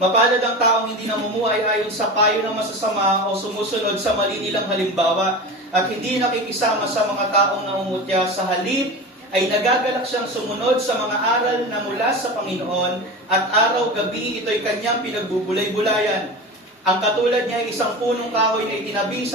mapalad ang taong hindi namumuhay ayon sa payo ng masasama o sumusunod sa mali nilang halimbawa at hindi nakikisama sa mga taong namumutya. Sa halip ay nagagalak siyang sumunod sa mga aral na mula sa Panginoon at araw-gabi ito'y kanyang pinagbubulay-bulayan. Ang katulad niya ay isang punong kahoy na itinanim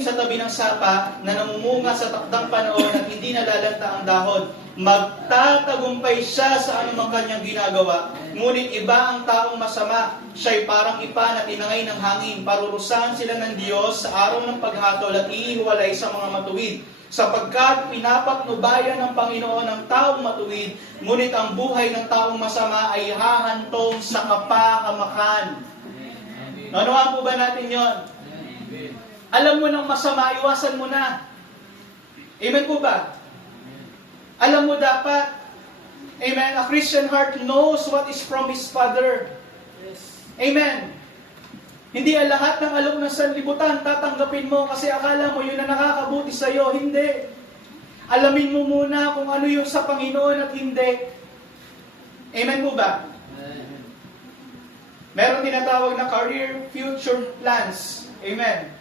sa tabi ng sapa na namumunga sa takdang panahon at hindi nalalanta ang dahon. Magtatagumpay siya sa anumang kanyang ginagawa. Ngunit iba ang taong masama. Siya'y parang ipa na tinangay ng hangin. Parurusahan sila ng Diyos sa araw ng paghatol at iiwalay sa mga matuwid. Sapagkat pinapatnubayan ng Panginoon ang taong matuwid, ngunit ang buhay ng taong masama ay hahantong sa kapahamakan. Naunawaan po ba natin yon? Alam mo ng masama, iwasan mo na. Amen po ba? Alam mo dapat, amen, a Christian heart knows what is from his Father. Yes. Amen. Hindi ang lahat ng alok ng sanlibutan tatanggapin mo kasi akala mo yun na nakakabuti sa iyo. Hindi. Alamin mo muna kung ano yung sa Panginoon at hindi. Amen po ba? Meron tinatawag na career future plans. Amen.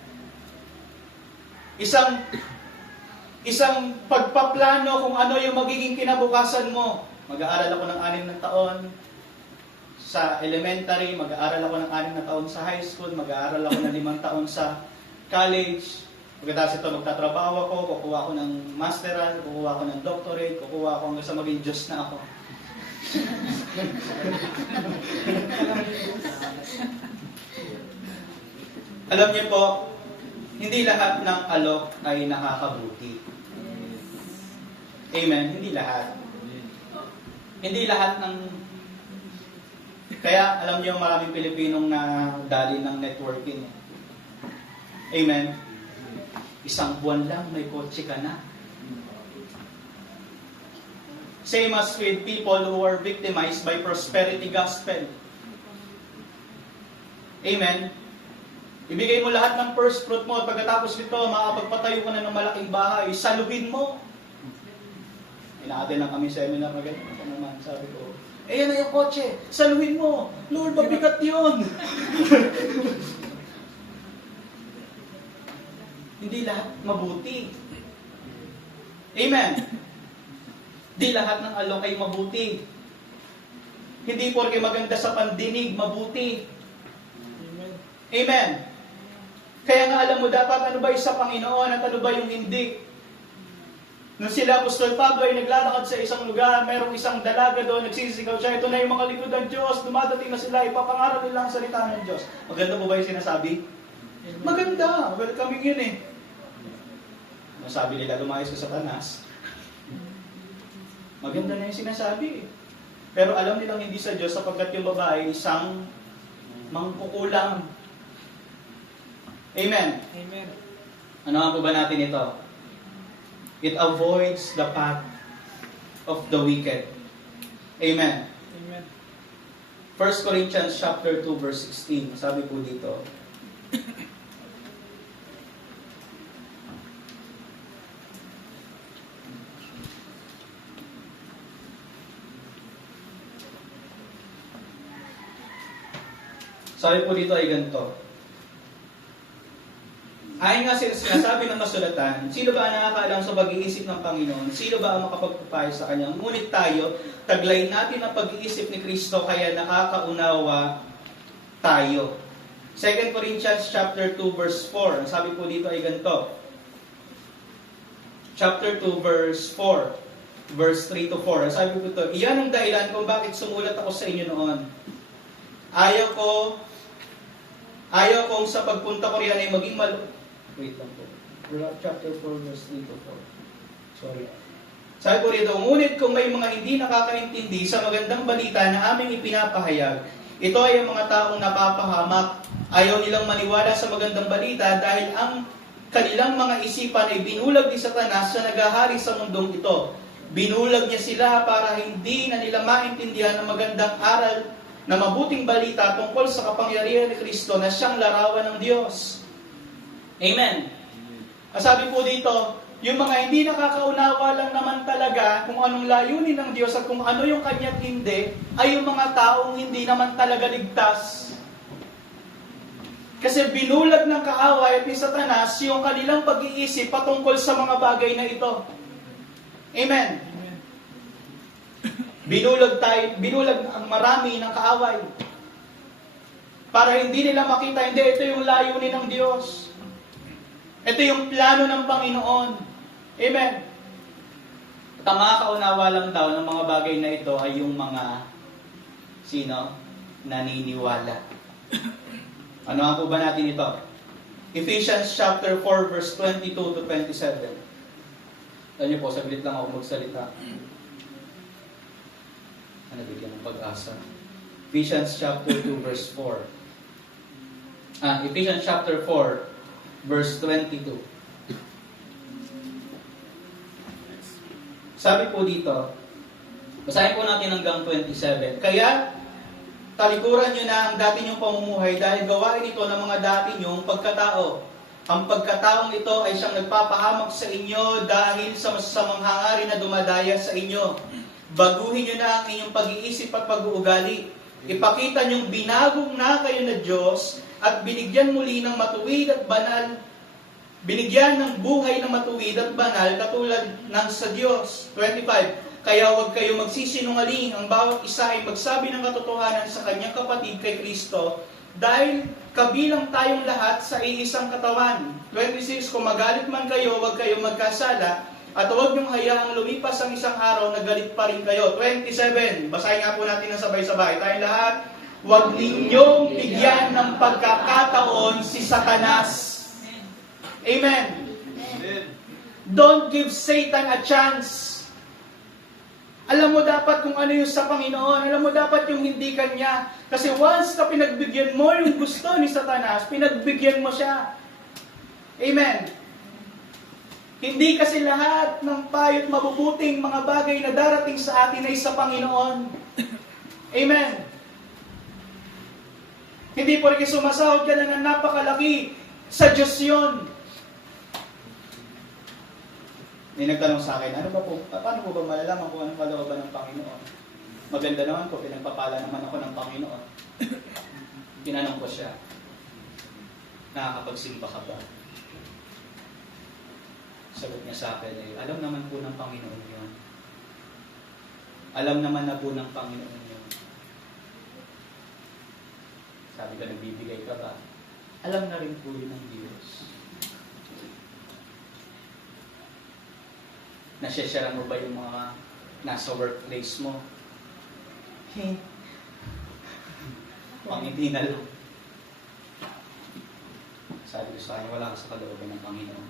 Isang pagpaplano kung ano yung magiging kinabukasan mo. Mag-aaral ako ng 6 na taon sa elementary, mag-aaral ako ng 6 na taon sa high school, mag-aaral ako ng 5 taon sa college. Pagkatapos ito, magtatrabaho ako, kukuha ako ng masteral, kukuha ako ng doctorate, kukuha ako hanggang sa maging Diyos na ako. Alam niyo po, hindi lahat ng alok ay nakakabuti. Amen? Hindi lahat. Hindi lahat ng... Kaya alam niyo maraming Pilipinong na dali ng networking. Amen? Isang buwan lang may kotse ka na. Same as with people who are victimized by prosperity gospel. Amen? Ibigay mo lahat ng first fruit mo at pagkatapos nito, makapagpatayo ka na ng malaking bahay, saluhin mo. Inaatin lang kami seminar na gano'n. Ako naman, sabi ko, yan na yung kotse, saluhin mo. Lord, mabigat yun. Hindi lahat mabuti. Amen. Hindi lahat ng alok ay mabuti. Hindi porke maganda sa pandinig, mabuti. Amen. Amen. Kaya nga alam mo dapat ano ba yung sa Panginoon at ano ba yung hindi. Nung sila, Apostol Pablo ay naglalakad sa isang lugar, merong isang dalaga doon, nagsisigaw siya, ito na yung mga lingkod ng Diyos, dumadating na sila, ipapangaral nila ang salita ng Diyos. Maganda po ba yung sinasabi? Maganda, welcoming yun eh. Nasabi nila, lumayas ka Satanas. Maganda na yung sinasabi eh. Pero alam nilang hindi sa Diyos sapagkat yung babae isang mangkukulam. Amen. Amen. Ano nga po ba natin ito? It avoids the path of the wicked. Amen. Amen. 1 Corinthians chapter 2 verse 16. Sabi po dito. Sabi po dito ay ganito. Ayon nga sinasabi ng kasulatan, sino ba ang nakakaalam sa pag-iisip ng Panginoon? Sino ba ang makapagpapayo sa Kanya? Ngunit tayo, taglay natin ang pag-iisip ni Kristo, kaya nakakaunawa tayo. 2 Corinthians chapter 2 verse 4. Ang sabi po dito ay ganito. Chapter 2 verse 4. Verse 3 to 4. Ang sabi po ito, iyan ang dahilan kung bakit sumulat ako sa inyo noon. Ayaw kong sa pagpunta ko riyan ay maging Wait lang po. Chapter 4, verse 3 to 4. Sorry. Sabi po rito, ngunit kung may mga hindi nakakaintindi sa magandang balita na aming ipinapahayag, ito ay ang mga taong napapahamak. Ayaw nilang maniwala sa magandang balita dahil ang kanilang mga isipan ay binulag ni Satanas na naghahari sa mundong ito. Binulag niya sila para hindi na nila maintindihan ang magandang aral na mabuting balita tungkol sa kapangyarihan ni Kristo na siyang larawan ng Diyos. Amen. Sabi po dito, yung mga hindi nakakaunawa lang naman talaga kung anong layunin ng Diyos at kung ano yung kanya't hindi, ay yung mga taong hindi naman talaga ligtas. Kasi binulag ng kaaway at ni Satanas yung kanilang pag-iisip patungkol sa mga bagay na ito. Amen. Amen. Binulag ang marami ng kaaway. Para hindi nila makita, hindi, ito yung layunin ng Diyos. Ito yung plano ng Panginoon. Amen. At ang makakaunawa lang daw ng mga bagay na ito ay yung mga sino? Naniniwala. Ano nga po ba natin ito? Ephesians chapter 4 verse 22 to 27. Alam niyo po, saglit lang ako magsalita. Bigyan ng pag-asa. Ephesians chapter 2 verse 4. Ephesians chapter 4 verse 22. Sabi po dito, basahin po natin hanggang 27. Kaya, talikuran nyo na ang dati nyong pamumuhay dahil gawain ito ng mga dati nyong pagkatao. Ang pagkataong ito ay siyang nagpapahamak sa inyo dahil sa masasamang hangarin na dumadaya sa inyo. Baguhin nyo na ang inyong pag-iisip at pag-uugali. Ipakita nyong binagong na kayo na Diyos at binigyan muli ng matuwid at banal. Binigyan ng buhay na matuwid at banal katulad ng sa Diyos. 25. Kaya huwag kayo magsisinungaling. Ang bawat isa ay magsabi ng katotohanan sa kanyang kapatid kay Kristo dahil kabilang tayong lahat sa iisang katawan. 26. Kung magalit man kayo, huwag kayong magkasala at huwag niyong hayaang lumipas ang isang araw na galit pa rin kayo. 27. Basahin nga po natin ng sabay-sabay. Tayong lahat. Huwag ninyong bigyan ng pagkakataon si Satanas. Amen. Don't give Satan a chance. Alam mo dapat kung ano yung sa Panginoon. Alam mo dapat yung hindi kanya. Kasi once na pinagbigyan mo yung gusto ni Satanas, pinagbigyan mo siya. Amen. Hindi kasi lahat ng payo't mabubuting mga bagay na darating sa atin ay sa Panginoon. Amen. Hindi po rin sumasahod ka na ng napakalaki. Sa Diyos yun. May nagtanong sa akin, paano po ba malalaman kung anong kalooban ng Panginoon? Maganda naman po, pinagpapala naman ako ng Panginoon. Tinanong ko siya, nakakapagsimba ka ba? Sagot niya sa akin, alam naman po ng Panginoon yun. Alam naman na po ng Panginoon yun. Sabi ko, nagbibigay ka ba? Alam na rin po yun ng Diyos. Nasesharean mo ba yung mga nasa workplace mo? Hey. Pangiti na lang. Sabi ko sa kanya, wala ka sa kalooban ng Panginoon.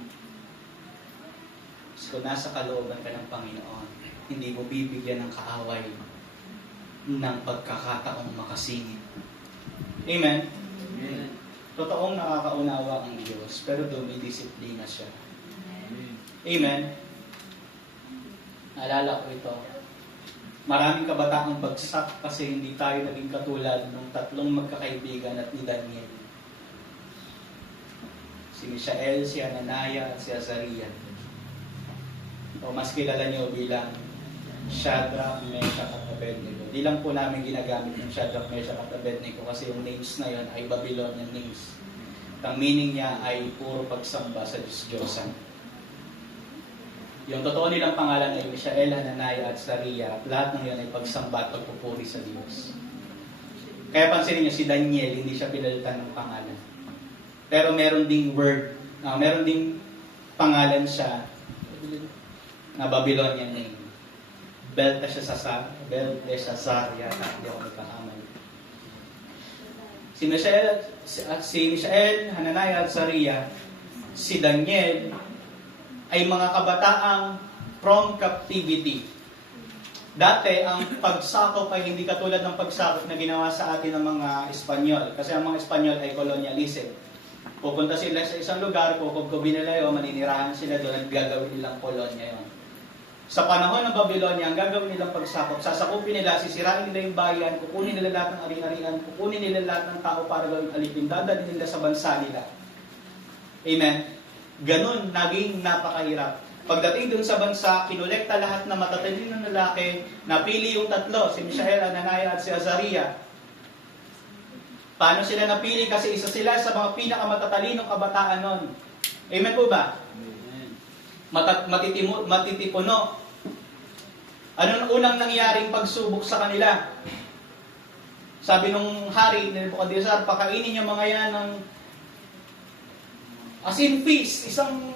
So, kung nasa kalooban ka ng Panginoon, hindi mo bibigyan ng kaaway ng pagkakataong makasingit. Amen? Amen. Totoong nakakaunawa ang Diyos, pero dumidisiplina siya. Amen? Naalala ko ito. Maraming kabataang bagsak kasi hindi tayo naging katulad ng tatlong magkakaibigan at ni Daniel. Si Mishael, si Hananiah, at si Azariah. O mas kilala niyo bilang Shadrach, Meshach, at Abednego. Di lang po namin ginagamit yung Shadrach, Meshach, at Abednego kasi yung names na yon ay Babylonian names. Ang meaning niya ay puro pagsamba sa Diyos-Diyosan. Yung totoo nilang pangalan ay Mishael, Hananiah, at Azariah. At lahat ng yan ay pagsamba at pagpupuri sa Diyos. Kaya pansinin niyo, si Daniel, hindi siya pinalitan ng pangalan. Pero meron ding word, meron ding pangalan siya na Babylonian name. Belteshazzar yata, hindi ako nagkakamali. Si Mishael, Hananiah, at Azariah, si Daniel, ay mga kabataang from captivity. Dati, ang pagsakop ay hindi katulad ng pagsakop na ginawa sa atin ng mga Espanyol. Kasi ang mga Espanyol ay colonialism. Pupunta sila sa isang lugar, kukubkubin nila yun, maninirahan sila doon at gagawin nilang kolonya yun. Sa panahon ng Babylonia, ang gagawin nilang pagsakop, sasakupin nila, sisirain nila yung bayan, kukunin nila lahat ng ari-arian, kukunin nila lahat ng tao para gawing alipin, dadalhin nila sa bansa nila. Amen? Ganon, naging napakahirap. Pagdating dun sa bansa, kinolekta lahat na matatalinong lalaki, napili yung tatlo, si Mishael, Hananiah, at si Azariah. Paano sila napili? Kasi isa sila sa mga pinakamatalinong kabataan nun. Amen po ba? Matitipuno. Ano ang unang nangyaring pagsubok sa kanila? Sabi nung hari ni Nebuchadnezzar, pakainin niyo mga yan ng asin feast, isang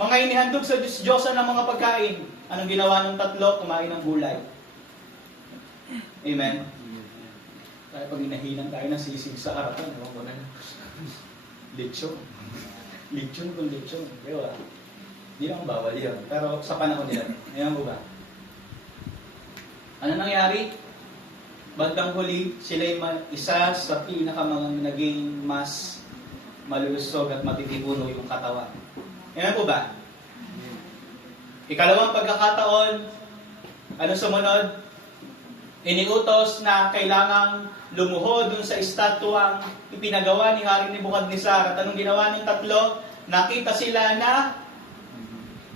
mga inihandog sa Diyos-Diyosan ng mga pagkain. Anong ginawa ng tatlo? Kumain ng gulay. Amen? Kaya pag inahilan tayo ng sisig sa harapan, ewan ko na lang. Lechon. Lechon kung lechon. Diba? Hindi lang bawal yun. Pero sa panahon nila, ayan po ba? Ano nangyari? Bandang huli, sila isa sa pinakamangang naging mas malulusog at matitipuno yung katawan. Ayan po ba? Ikalawang pagkakataon, ano sumunod? Iniutos na kailangang lumuhod dun sa estatwang ipinagawa ni Hari Nebuchadnezzar. At anong ginawa ng tatlo? Nakita sila na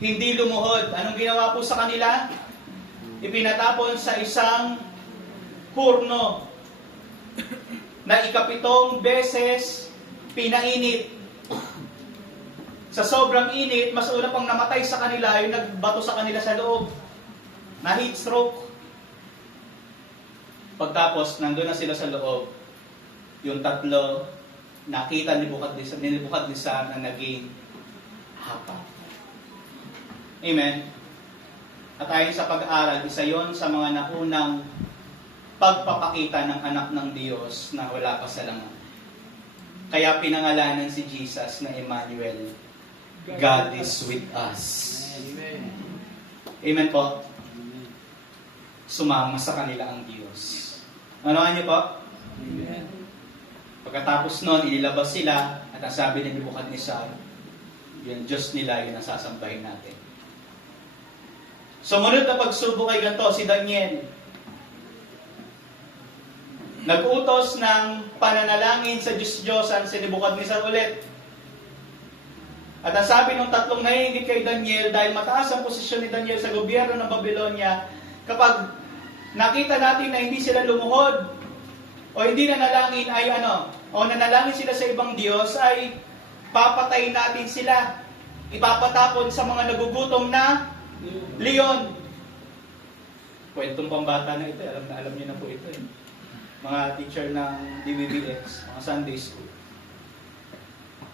hindi lumuhod. Anong ginawa po sa kanila? Ipinatapon sa isang hurno na 7 beses pinainit. Sa sobrang init, mas una pang namatay sa kanila yung nagbato sa kanila sa loob. Na heat stroke. Pagtapos, nandun na sila sa loob, yung tatlo, nakita ni Nebuchadnezzar na naging hapa. Amen? At ayon sa pag-aaral, isa yon sa mga naunang pagpapakita ng anak ng Diyos na wala pa sa laman. Kaya pinangalanan si Jesus na Emmanuel, God is with us. Amen. Amen po? Sumama sa kanila ang Diyos. Anoan niyo po? Amen. Pagkatapos nun, inilabas sila at ang sabi ni Nebuchadnezzar, yung Diyos nila, yung nasasambahin natin. Sumunod na pagsubok kay ganito, si Daniel. Nag-utos ng pananalangin sa Diyos-Diyosan si Nebuchadnezzar ulit. At ang sabi ng tatlong nahihigit kay Daniel, dahil mataas ang posisyon ni Daniel sa gobyerno ng Babylonia, kapag nakita natin na hindi sila lumuhod o hindi nanalangin ay o nanalangin sila sa ibang Diyos, ay papatayin natin sila. Ipapatapon sa mga nagugutom na leon. Kwentong pambata na ito, alam niyo na po ito. Mga teacher ng DBBX, mga Sunday school.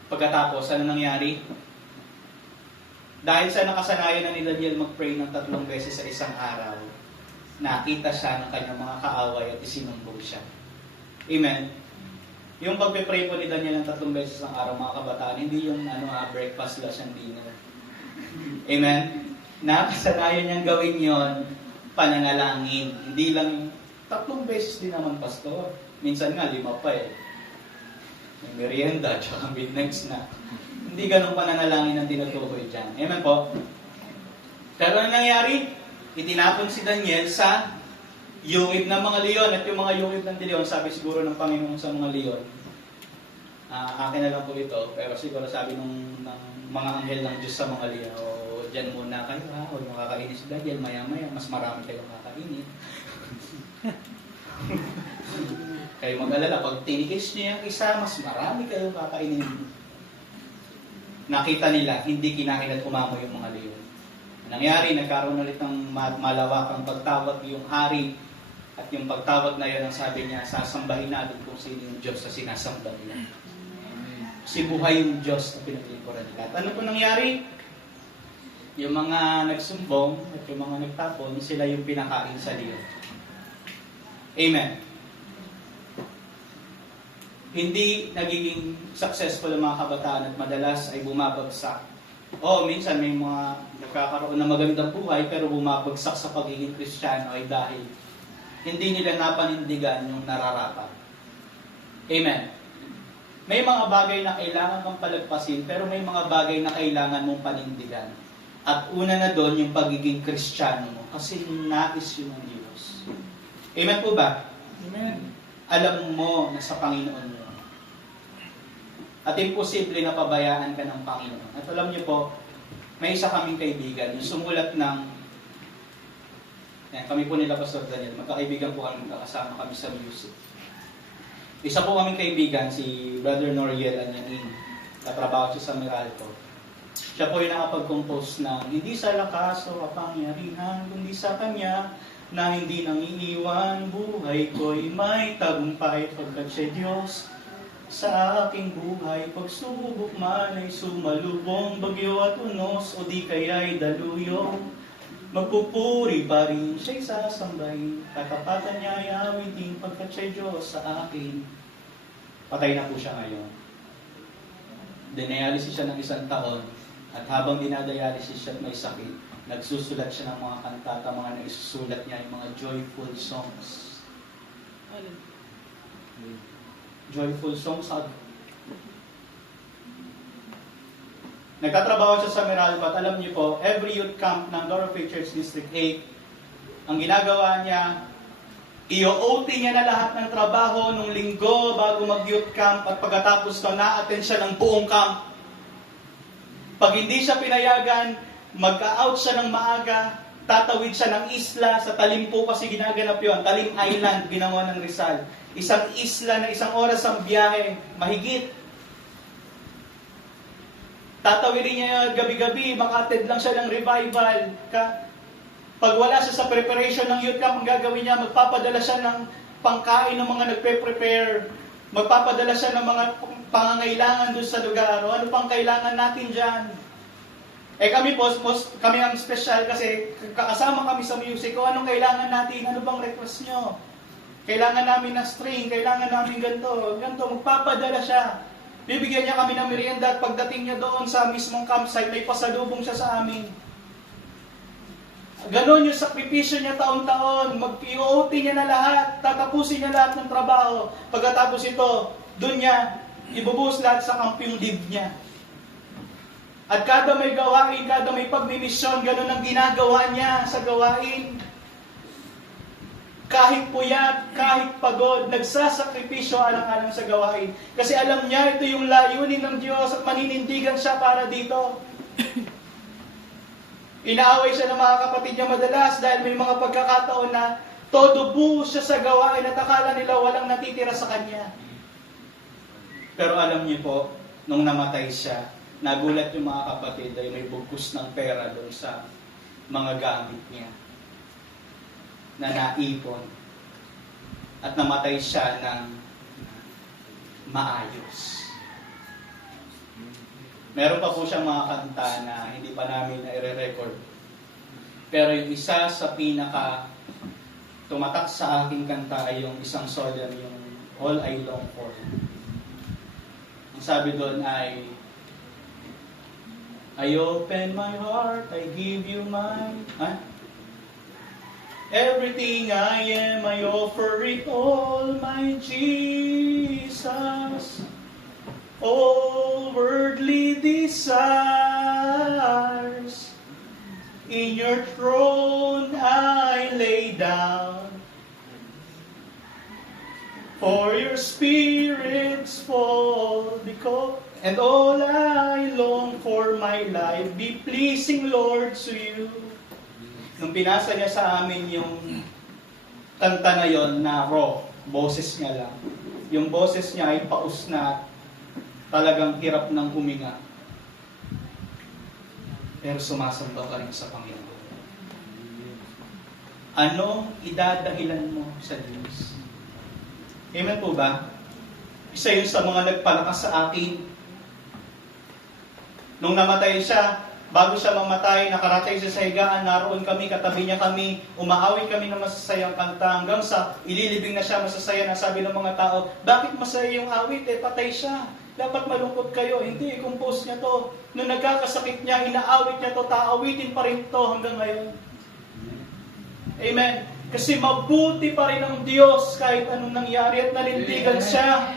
Pagkatapos, ano nangyari? Dahil sa nakasanayan na ni Daniel mag-pray ng 3 beses sa isang araw, nakita siya ng kanyang mga kaaway at isinumbong siya. Amen? Yung pagpe-pray po ni Daniel ng 3 beses ang araw, mga kabataan, hindi yung breakfast, lunch, and dinner. Amen? Nakasanayan niyang gawin yon, pananalangin. Hindi lang 3 beses din naman, pastor. Minsan nga, 5 pa eh. May merienda, tsaka midnight snack. Hindi ganun pananalangin ang tinutukoy dyan. Amen po? Pero ano nangyari? Itinapon si Daniel sa yungib ng mga leon. At yung mga yungib ng leon, sabi siguro ng Panginoon sa mga leon, akin na lang po ito, pero siguro sabi ng mga anghel ng Diyos sa mga leon, dyan muna kayo ha, huwag mo kakainin si Daniel, maya-maya, mas marami kayong kakainin. Kayo mag-alala, pag tinikis niyo yung isa, mas marami kayong kakainin. Nakita nila, hindi kinain at umamoy yung mga leon. Nangyari, nagkaroon ulit ng malawakang pagtawag yung hari. At yung pagtawag na yun, ang sabi niya, sasambahin natin kung sino yung Diyos na sinasamba nila. Si buhay yung Diyos na pinaglingkuran nila. At ano po nangyari? Yung mga nagsumbong at yung mga nagtapon, sila yung pinakain sa leon. Amen. Hindi nagiging successful ang mga kabataan at madalas ay bumabagsak. Minsan may mga nagkakaroon ng magandang buhay pero bumabagsak sa pagiging Kristiyano ay dahil hindi nila napanindigan yung nararapat. Amen. May mga bagay na kailangan kang palagpasin pero may mga bagay na kailangan mong panindigan. At una na doon yung pagiging Kristiyano mo kasi nais yun ng Diyos. Amen po ba? Amen. Alam mo na sa Panginoon mo. At imposible na pabayaan ka ng Panginoon. At alam niyo po, may isa kaming kaibigan, yung sumulat ng, kami po nila Pastor Daniel, magkakaibigan po kami, magkakasama kami sa music. Isa po kaming kaibigan, si Brother Noriel Anyanin, katrabaho siya sa Meralco. Siya po yung nakapag-compose ng, hindi sa lakas o kapangyarihan, kundi sa Kanya, na hindi nangiiwan, buhay ko'y may tagumpay pagkat siya Diyos. Sa aking buhay, pagsubok man ay sumalubong, bagyo at unos, o di kaya'y daluyong. Magpupuri pa rin siya'y sasambahin, katapatan niya ay awitin pagkat siya'y Diyos sa akin. Patay na po siya ngayon. Dinayalisis siya ng 1 taon, at habang dinadialysis siya at may sakit, nagsusulat siya ng mga kantata, mga naisusulat niya yung mga joyful songs. Joyful songs. Nagtatrabaho siya sa Meralco at alam niyo po, every youth camp ng Dorothy Church District 8, ang ginagawa niya, i-OT niya na lahat ng trabaho nung linggo bago mag-youth camp at pagkatapos ko, na-attend siya ng buong camp. Pag hindi siya pinayagan, mag-out siya ng maaga, tatawid siya ng isla, sa Talim po kasi ginaganap yun, Talim Island, ginawa ng Rizal. Isang isla na 1 oras ang biyahe, mahigit. Tatawidin niya gabi-gabi, makatid lang siya ng revival. Pag wala siya sa preparation ng youth camp, ang gagawin niya, magpapadala siya ng pangkain ng mga nagpe-prepare. Magpapadala siya ng mga pangangailangan doon sa lugar. O ano pang kailangan natin dyan? Kami kami ang special kasi kakasama kami sa music. O anong kailangan natin? Ano bang request nyo? Kailangan namin na string, kailangan namin ganito, magpapadala siya. Bibigyan niya kami ng merienda at pagdating niya doon sa mismong campsite, may pasalubong siya sa amin. Ganon yung sakripisyo niya taon-taon, mag-POT niya na lahat, tatapusin niya lahat ng trabaho. Pagkatapos ito, doon niya ibubuhos lahat sa camping leave niya. At kada may gawain, kada may pagmimisyon, ganon ang ginagawa niya sa gawain. Kahit puyat, kahit pagod, nagsasakripisyo alang-alang sa gawain. Kasi alam niya, ito yung layunin ng Diyos at maninindigan siya para dito. Inaaway siya ng mga kapatid niya madalas dahil may mga pagkakataon na todo buhos siya sa gawain at akala nila walang natitira sa kanya. Pero alam niyo po, nung namatay siya, nagulat yung mga kapatid dahil may bugkus ng pera doon sa mga gamit niya na naipon at namatay siya ng maayos. Meron pa po siyang mga kanta na hindi pa namin na-record. Pero yung isa sa pinaka tumatak sa aking kanta ay yung isang solemn, yung All I Long For. Ang sabi doon ay, I open my heart, I give you my... Everything I am, I offer it all, my Jesus. All worldly desires, in your throne I lay down. For your spirits fall, and all I long for my life be pleasing, Lord, to you. Nung pinasa niya sa amin yung kanta na yon na raw, boses niya lang. Yung boses niya ay paus na talagang hirap ng huminga. Pero sumasamba pa rin sa Panginoon. Ano idadahilan mo sa Diyos? Amen po ba? Isa yun sa mga nagpalakas sa akin. Nung namatay siya, bago siya mamatay, nakaratay siya sa higaan, naroon kami, katabi niya kami, umaawit kami ng masasayang kanta, hanggang sa ililibing na siya masasaya na sabi ng mga tao, bakit masaya yung awit? Patay siya. Dapat malungkot kayo. Hindi, i-compose niya to. Nung nagkakasakit niya, inaawit niya to, taawitin pa rin to hanggang ngayon. Amen. Kasi mabuti pa rin ang Diyos kahit anong nangyari at nanindigan siya.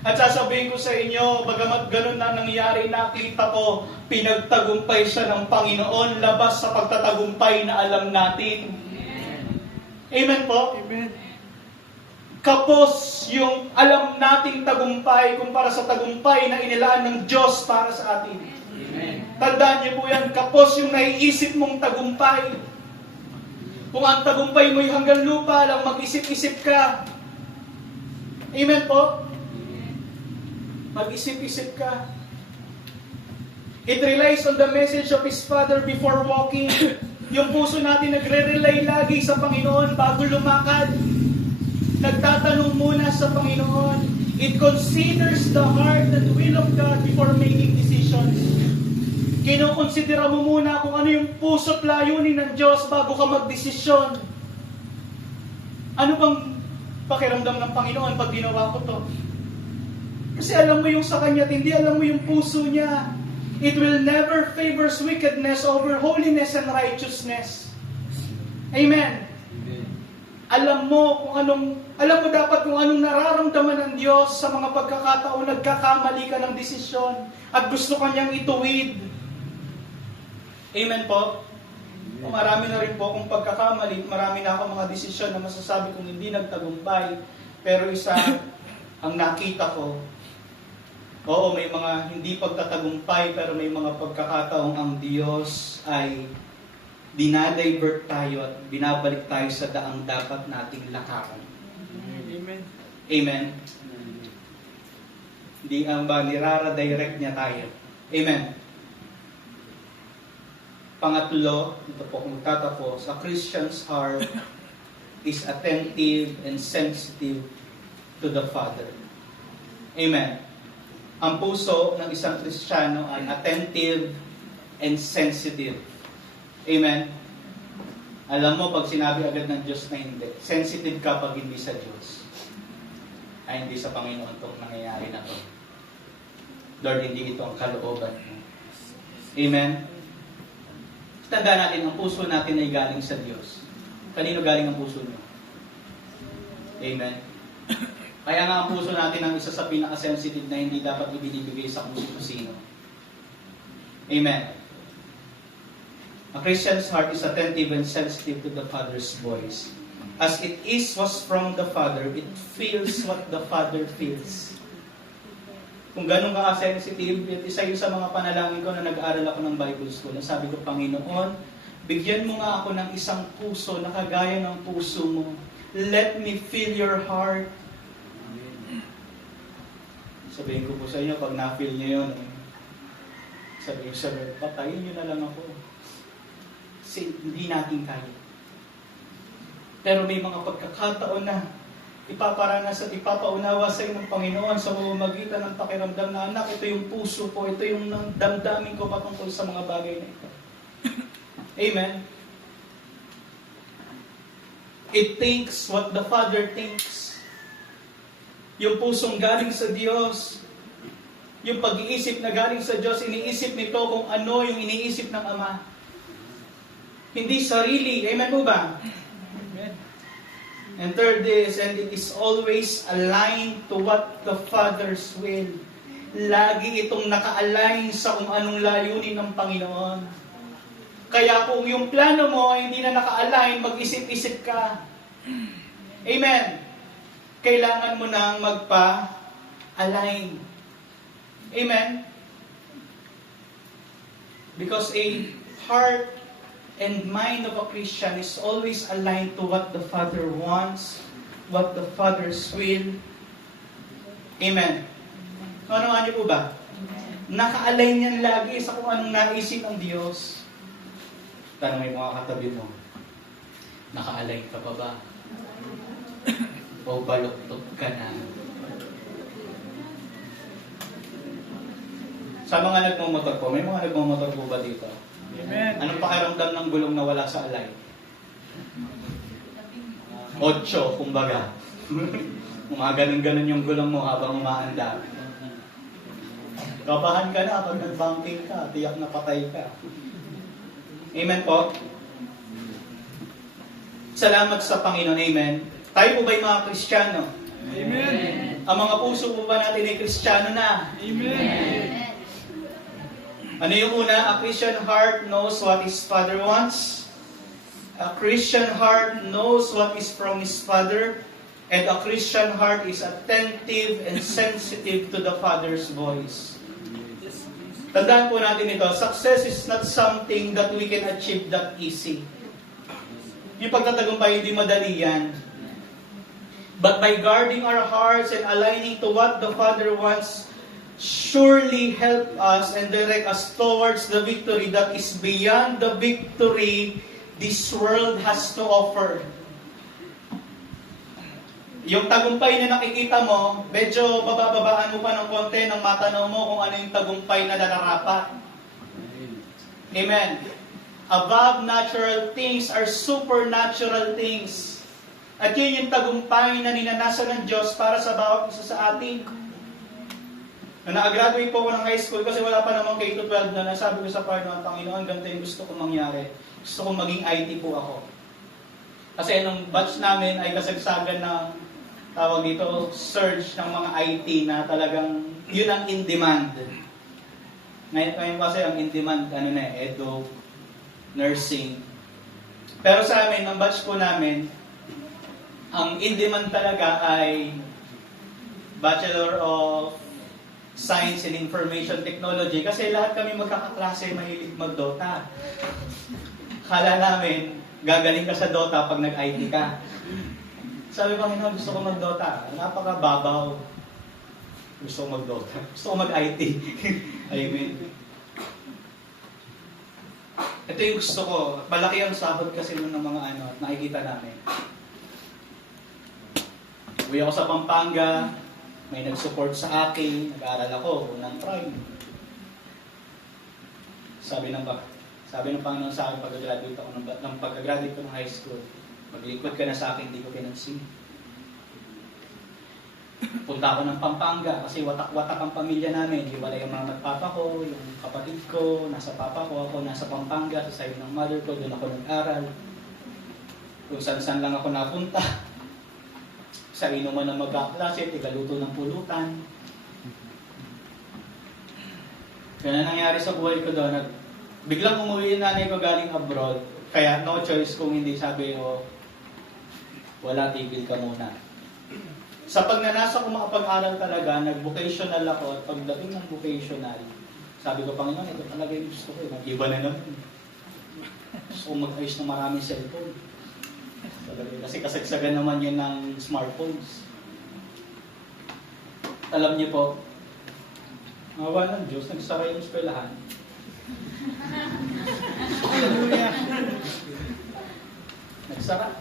At sasabihin ko sa inyo, bagamat ganun na nangyari, nakita ko, pinagtagumpay siya ng Panginoon, labas sa pagtatagumpay na alam natin. Amen po? Amen. Kapos yung alam nating tagumpay kumpara sa tagumpay na inilaan ng Diyos para sa atin. Amen. Tandaan niyo po yan, kapos yung naiisip mong tagumpay. Kung ang tagumpay mo'y hanggang lupa lang, mag-isip-isip ka. Amen po? Mag-isip-isip ka. It relies on the message of His Father before walking. Yung puso natin nagre-rely lagi sa Panginoon bago lumakad. Nagtatanong muna sa Panginoon. It considers the heart and will of God before making decisions. Kinokonsidera mo muna kung ano yung puso't layunin ng Diyos bago ka magdesisyon. Ano bang pakiramdam ng Panginoon pag ginawa ko to? Kasi alam mo yung sa Kanya at hindi alam mo yung puso niya. It will never favors wickedness over holiness and righteousness. Amen. Alam mo dapat kung anong nararamdaman ng Diyos sa mga pagkakataon nagkakamali ka ng desisyon at gusto Kanyang ituwid. Amen po? O marami na rin po akong pagkakamali, marami na akong mga desisyon na masasabi kong hindi nagtagumpay. Pero isa ang nakita ko, oo, may mga hindi pagtatagumpay, pero may mga pagkakataong ang Diyos ay dinadivert tayo at binabalik tayo sa daang dapat nating lakaran. Amen. Amen? Hindi ang ba, nirara-direct niya tayo. Amen. Pangatlo, ito po kung tatapos, a Christian's heart is attentive and sensitive to the Father. Amen. Ang puso ng isang Kristiyano ay attentive and sensitive. Amen. Alam mo, pag sinabi agad ng Diyos na hindi, sensitive ka pag hindi sa Diyos. Ay, hindi sa Panginoon itong nangyayari na to. Lord, hindi ito ang kalooban mo. Amen. Tandaan natin, ang puso natin ay galing sa Diyos. Kanino galing ang puso niyo? Amen. Kaya nga ang puso natin ang isa sa pinaka-sensitive na hindi dapat ibinibigay sa kung sino. Amen. A Christian's heart is attentive and sensitive to the Father's voice. As it was from the Father, it feels what the Father feels. Kung ganun ka-sensitive, isa yun sa mga panalangin ko na nag-aaral ako ng Bible School. Sabi ko, Panginoon, bigyan mo nga ako ng isang puso na kagaya ng puso mo. Let me feel your heart. Sabihin ko po sa inyo, pag na-feel niyo yun, sabihin ko sa Lord, patayin niyo na lang ako. Kasi hindi natin kaya. Pero may mga pagkakataon na ipaparanas at ipapaunawa sa iyo ng Panginoon sa pamamagitan ng pakiramdam na, anak, ito yung puso ko, ito yung damdamin ko patungkol sa mga bagay na ito. Amen. It thinks what the Father thinks. Yung pusong galing sa Diyos, yung pag-iisip na galing sa Diyos, iniisip nito kung ano yung iniisip ng Ama. Hindi sarili. Amen po ba? Amen. And third is, and it is always aligned to what the Father's will. Lagi itong naka-align sa kung anong layunin ng Panginoon. Kaya kung yung plano mo ay hindi na naka-align, mag-isip-isip ka. Amen. Kailangan mo nang magpa-align. Amen. Because a heart and mind of a Christian is always aligned to what the Father wants, what the Father's will. Amen. Ano niyo po ba? Naka-align yan lagi sa kung anong naisip ng Diyos. Tanong yung mga katabi mo, naka-align ka pa ba? O baluktot ka na? Sa mga nagmumotor po, may mga nagmumotor po ba dito? Amen. Anong pakiramdam ng gulong na wala sa align? 8, kumbaga. Ganun-ganun yung gulong mo habang umaandar. Kabahan ka na pag nag-banking ka, tiyak na patay ka. Amen po? Salamat sa Panginoon. Amen. Tayo po ba'y mga Kristiyano? Amen. Ang mga puso po ba natin ay Kristiyano na? Amen. Ano yung una? A Christian heart knows what his Father wants. A Christian heart knows what is from his Father. And a Christian heart is attentive and sensitive to the Father's voice. Tandaan po natin ito, success is not something that we can achieve that easy. Yung pagtatagumpay, hindi madali yan. But by guarding our hearts and aligning to what the Father wants, surely help us and direct us towards the victory that is beyond the victory this world has to offer. Yung tagumpay na nakikita mo, medyo babababaan mo pa ng konti nang matanaw mo kung ano yung tagumpay na nararapat. Amen. Above natural things are supernatural things. At yun yung tagumpay na ninanasa ng Diyos para sa bawat isa sa atin. Na nakagraduate po ako ng high school kasi wala pa namang K-12 na nasabi ko sa Panginoon, ganito yung gusto kong mangyari. Gusto kong maging IT po ako. Kasi nung batch namin ay kasagsagan ng tawag dito, surge ng mga IT na talagang yun ang in-demand. Ngayon kasi ang in-demand, edo, nursing. Pero sa amin, ang batch po namin, ang in-demand talaga ay Bachelor of Science in Information Technology kasi lahat kami magkakaklase mahilig mag-Dota. Kala namin, gagaling ka sa Dota pag nag-IT ka. Sabi ko, gusto ko mag-Dota. Napakababaw. Gusto ko mag-Dota. Gusto ko mag-IT. Amen. Ito yung gusto ko. Malaki ang sahod kasi ng mga at nakikita namin. Uwi ako sa Pampanga. May nag-support sa akin. Nag-aaral ako ng prime. Sabi ng Panginoon sa akin pagka-graduate ko ng high school. Maglingkod ka na sa akin, hindi ko pinansin. Punta ako ng Pampanga kasi watak-watak ang pamilya namin. Hiwalay yung mga magpapa ko, yung kapatid ko, nasa papa ko, ako nasa Pampanga, sa side ng mother ko, doon ako nag-aral. Kung saan-saan lang ako napunta. Sa inuman ng magkaklase, tigaluto ng pulutan. Ganun nangyari sa buhay ko doon. Biglang umuwi yung nanay ko galing abroad. Kaya no choice kung hindi sabi ko, wala, tigil ka muna. Sa pagnanasa ko makapag-aral talaga, nag-vocational ako at pagdating ng vocational, sabi ko, Panginoon, ito talaga yung gusto ko. Nag-iba na naman. Gusto ko mag-ayos ng maraming cellphone. Kasi kasagsagan naman yun ng smartphones. Alam niyo po, awa ng Diyos, nagsara yung eskwelahan. Hallelujah. Nagsara.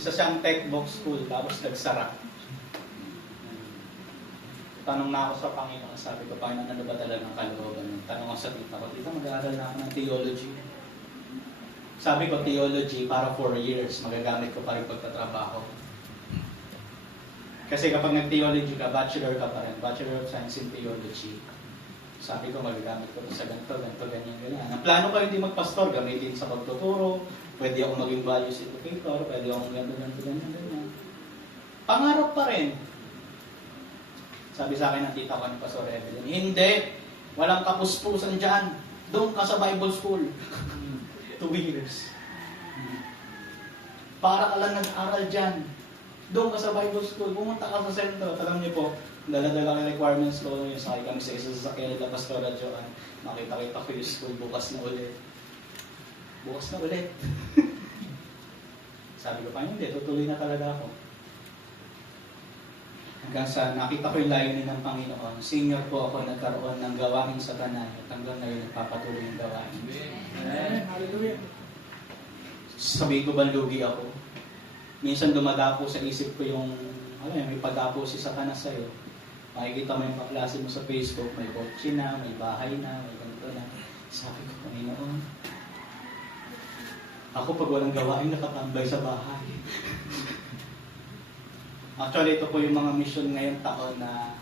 Isa siyang tech box school, tapos nagsara. Tanong na ako sa Panginoon, sabi ko, Panginoon, ano ba talaga ng kalooban? Tanong ako sa tita ko, tita, mag-aaral na ako ng theology. Sabi ko, theology para 4 years, magagamit ko pa rin pagtatrabaho. Kasi kapag nag-theology ka, bachelor ka pa rin, Bachelor of Science in Theology. Sabi ko, magagamit ko sa ganito, ganyan. Ang plano ko hindi magpastor, gamitin sa pagtuturo, pwede ako maging values educator, pwede ako ganyan. Pangarap pa rin. Sabi sa akin ng tita ko ni Pastor Evelyn, hindi, walang kapuspusan dyan. Doon ka sa Bible School. 2 years. Para ka lang nag-aral dyan. Doon ka sa Bible School, pumunta ka sa sentro. Alam niyo po, dala-dala yung requirements ko, yung sakay kami sa isa sa sakyan nila Pastora Joan. Makita-kita ko yung school, bukas na ulit. Bukas na ulit. Sabi ko pa, hindi, tutuloy na talaga ako. Hanggang sa nakita ko yung layunin ng Panginoon, senior po ako nagkaroon ng gawain sa tanay at hanggang ngayon nagpapatuloy yung gawain. Amen. Hallelujah. Sabi ko, banlugi ako. Minsan dumadapo sa isip ko yung, may pagdapo si Satanas sa'yo. Makikita mo yung kaklase mo sa Facebook, may kotse na, may bahay na, may ganito na. Sabi ko, Panginoon, ako pag walang gawain, nakatambay sa bahay. Actually, ito po yung mga mission ngayong taon na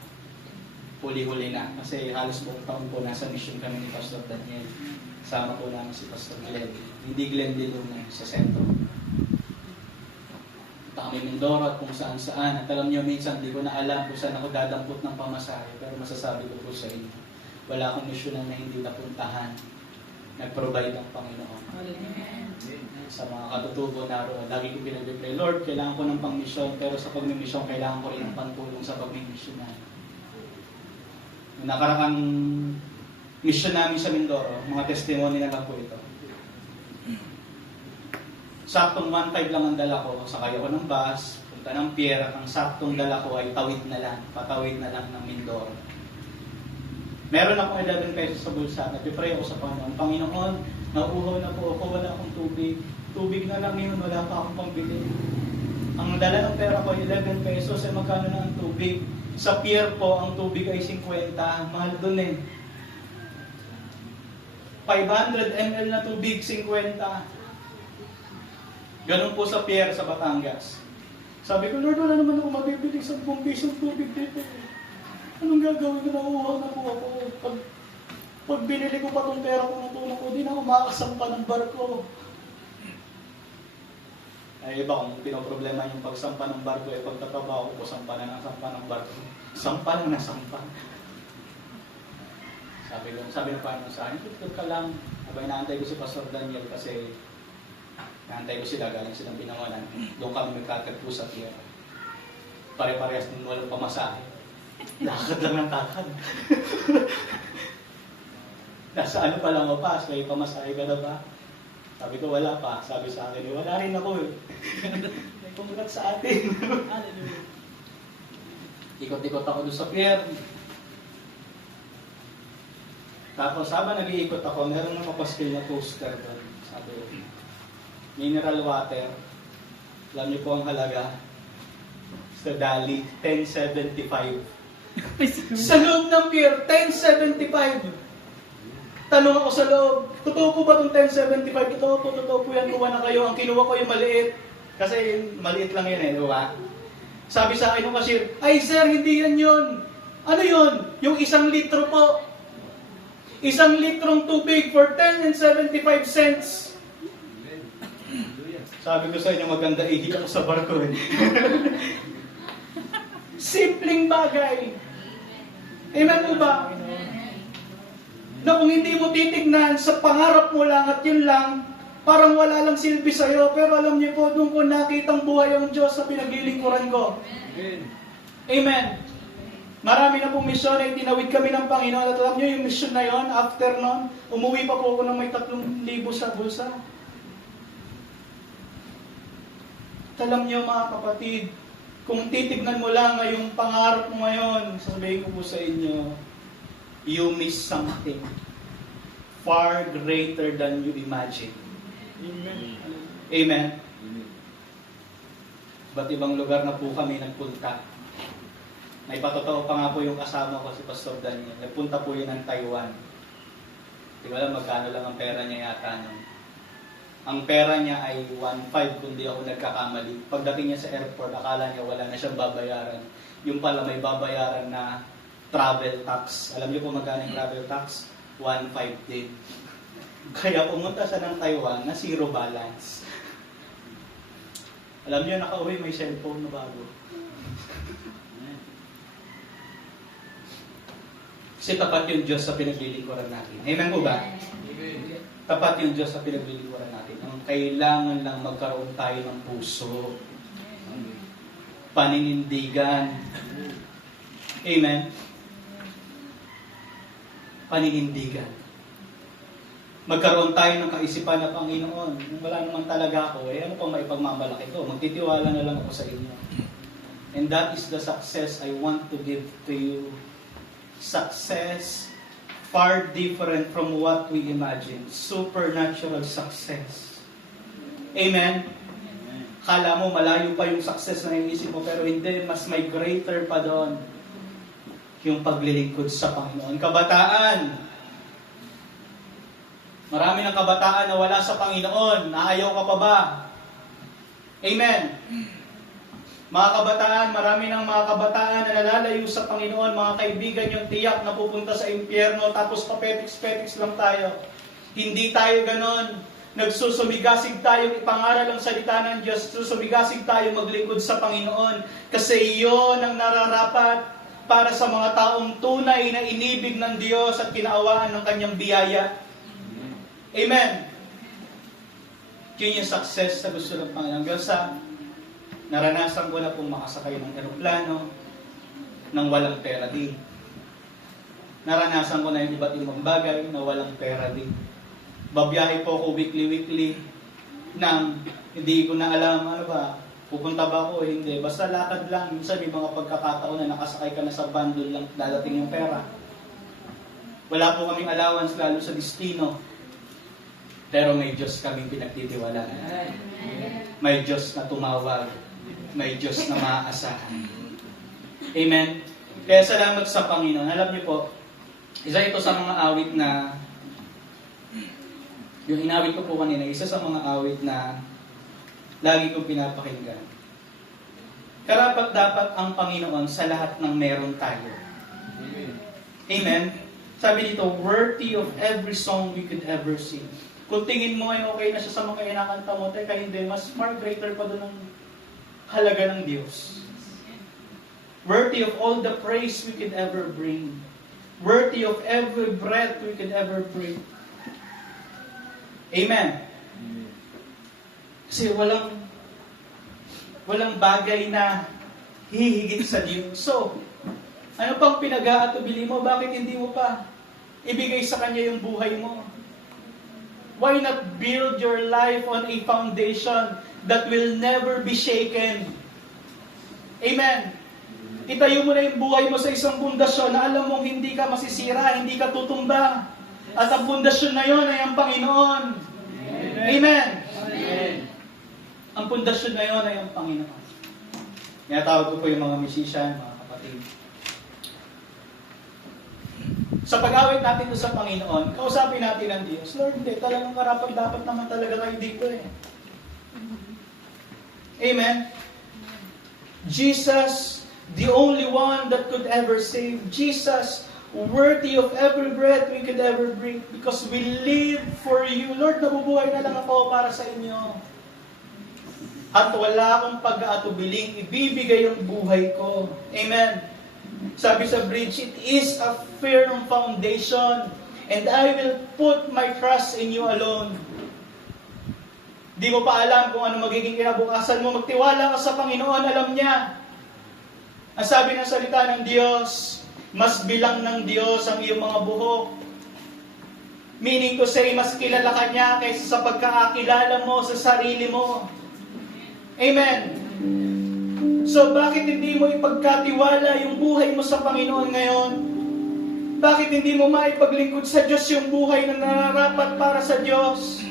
huli-huli na. Kasi halos buong taon po nasa mission kami ni Pastor Daniel. Sama po namin si Pastor Glenn. Hindi Glenn din doon sa sentro. Punta kami Mindoro at kung saan-saan. At alam niyo, minsan di ko na alam kung saan ako dadampot ng pamasahe. Pero masasabi ko po sa inyo, wala akong mission na hindi napuntahan. Nag-provide ang Panginoon. Hallelujah. Sa mga katutubo naroon, lagi ko pinag-pray, Lord, kailangan ko ng pang-mission, pero sa pag-mission, kailangan ko rin ng pantulong sa pag-mission na. Yung nakaraang mission namin sa Mindoro, mga testimony na lang po ito. Saktong 1.5 lang ang dala ko, sakay ako ng bus, punta ng pier, at ang saktong dala ko ay tawid na lang, patawid na lang ng Mindoro. Meron akong 11 pesos sa bulsa, nag-pray ako sa Panginoon. Panginoon, nauuhaw na po ako, wala akong tubig. Tubig na lang yun, wala pa akong pambili. Ang dala ng pera ko ay 11 pesos, ay magkano na ang tubig? Sa pier po, ang tubig ay 50. Mahal doon eh. 500 ml na tubig, 50. Ganun po sa pier sa Batangas. Sabi ko, Lord, wala naman ako mabibili 10 pisong tubig dito. Anong gagawin ko? Nauuhaw na po ako. Pag binili ko pa itong pera kung natulong ko, di na ako makakasampa ng barko. Ay iba, kung pinoproblema yung pagsampa ng barko, eh pagtatrabaho ko, sampa na ng barko. Sampa na sampa. Sabi ng Panginoon sa akin, tutulog ka lang. Abay, naantay ko si Pastor Daniel kasi naantay ko sila, galing silang Binangonan. Doon kami magkatagpo sa pier. Pare-parehas din walang pamasahe. Lakad lang ng takad. Nasa ano pa lang o pas, may pamasahe ka na ba? Sabi ko, wala pa. Sabi sa akin, wala rin ako eh. May congrats sa atin. Hallelujah. Ikot-ikot ako doon sa pier. Tapos habang nag-iikot ako, meron na mapaskil na poster doon. Sabi ko, mineral water. Alam niyo po ang halaga. Sa Dali, 10.75. Sa loob ng pier, 10.75. Tanong ako sa loob, totoo po ba itong 10.75? Totoo po yan, kuha na kayo. Ang kinuha ko yung maliit. Kasi maliit lang yan eh, di ba? Sabi sa akin ng cashier, ay sir, hindi yan yun. Ano yun? Yung 1 litro po. 1 litrong tubig for 10.75 cents. Sabi ko sa inyo, maganda ihi ako sa barko eh. Simpleng bagay. Amen po ba? Na kung hindi mo titignan, sa pangarap mo lang at yun lang, parang wala lang silbi sa'yo. Pero alam niyo po, doon ko nakitang buhay ang Diyos sa pinaglilingkuran ko. Amen. Amen. Marami na pong misyon ay tinawid kami ng Panginoon. At alam niyo, yung mission na yon, after nun, umuwi pa po ako ng may 3,000 sa bulsa. At alam niyo mga kapatid, kung titignan mo lang ngayong pangarap mo ngayon, sasabihin ko po sa inyo, you miss something far greater than you imagine. Amen. Amen. Iba't ibang lugar na po kami nagpunta. May patotoo pa nga po yung kasama ko si Pastor Daniel. Nagpunta po yun ng Taiwan. Di ba lang magkano lang ang pera niya yata nun. Ang pera niya ay 1.5 kung di ako nagkakamali. Pagdating niya sa airport, akala niya wala na siyang babayaran. Yung pala may babayaran na travel tax. Alam niyo po magkano yung travel tax? 1.5 din. Kaya pumunta siya ng Taiwan na zero balance. Alam niyo, nakauwi may cellphone na bago. Kasi tapat yung Diyos sa pinaglilingkuran natin. Amen po ba? Tapat yung Diyos sa pinaglilingkuran natin. Ang kailangan lang magkaroon tayo ng puso. Paninindigan. Amen? Paninindigan. Magkaroon tayo ng kaisipan na Panginoon. Wala naman talaga ako. Ano pang maipagmamalaki ko? Magtitiwala na lang ako sa inyo. And that is the success I want to give to you. Success far different from what we imagine. Supernatural success. Amen? Kala mo malayo pa yung success na iisip mo, pero hindi, mas may greater pa doon. Yung paglilingkod sa Panginoon. Kabataan. Marami ng kabataan na wala sa Panginoon. Naayaw ka pa ba? Amen. Mga kabataan, marami ng mga kabataan na nalalayo sa Panginoon, mga kaibigan, yung tiyak na pupunta sa impyerno, tapos papetiks-petiks lang tayo. Hindi tayo ganon. Nagsusumigasig tayo, ipangaral ang salita ng Diyos, susumigasig tayo maglingkod sa Panginoon. Kasi iyon ang nararapat para sa mga taong tunay na inibig ng Diyos at kinaawaan ng kanyang biyaya. Amen. Yun yung success sa gusto ng Panginoon. Diyos, naranasan ko na pong makasakay ng eroplano nang walang pera din. Naranasan ko na yung iba't ibang bagay na walang pera din. Babiyahe po ako weekly nang hindi ko na alam, ano ba, pupunta ba ako o hindi. Basta lakad lang. Minsan may mga pagkakataon na nakasakay ka na sa bundle lang, dadating yung pera. Wala po kaming allowance lalo sa destino. Pero may Diyos kaming pinagtitiwalaan. May Diyos na tumawag. May Diyos na maaasahan. Amen? Kaya salamat sa Panginoon. Alam niyo po, isa ito sa mga awit na, yung inawit ko po kanina, isa sa mga awit na lagi kong pinapakinggan. Karapat dapat ang Panginoon sa lahat ng meron tayo. Amen? Sabi dito, worthy of every song we could ever sing. Kung tingin mo ay okay na siya sa mga kinakanta mo, teka hindi, mas far greater pa doon ang halaga ng Diyos. Worthy of all the praise we could ever bring. Worthy of every breath we could ever breathe. Amen. Kasi walang bagay na hihigit sa Diyos. So, ano pang pinag-aatubili mo? Bakit hindi mo pa ibigay sa Kanya yung buhay mo? Why not build your life on a foundation that will never be shaken? Amen. Itayo mo na yung buhay mo sa isang pundasyon na alam mong hindi ka masisira, hindi ka tutumba. At ang pundasyon na yon ay ang Panginoon. Amen. Amen. Ang pundasyon na yon ay ang Panginoon. Tinatawag ko po yung mga musician, mga kapatid. Sa pag-awit natin sa Panginoon, kausapin natin ang Diyos. Lord, hindi, talagang karapat-dapat naman talaga kayo dito eh. Amen? Jesus, the only one that could ever save. Jesus, worthy of every breath we could ever breathe because we live for you. Lord, nabubuhay na lang ako para sa inyo. At wala akong pag-aatubiling, ibibigay ang buhay ko. Amen? Sabi sa bridge, it is a firm foundation and I will put my trust in you alone. Di mo pa alam kung ano magiging kinabukasan mo. Magtiwala ka sa Panginoon, alam niya. Ang sabi ng salita ng Diyos, mas bilang ng Diyos ang iyong mga buhok. Meaning to say, mas kilala ka niya kaysa sa pagkakakilala mo sa sarili mo. Amen. So, bakit hindi mo ipagkatiwala yung buhay mo sa Panginoon ngayon? Bakit hindi mo maipaglingkod sa Diyos yung buhay na nararapat para sa Diyos?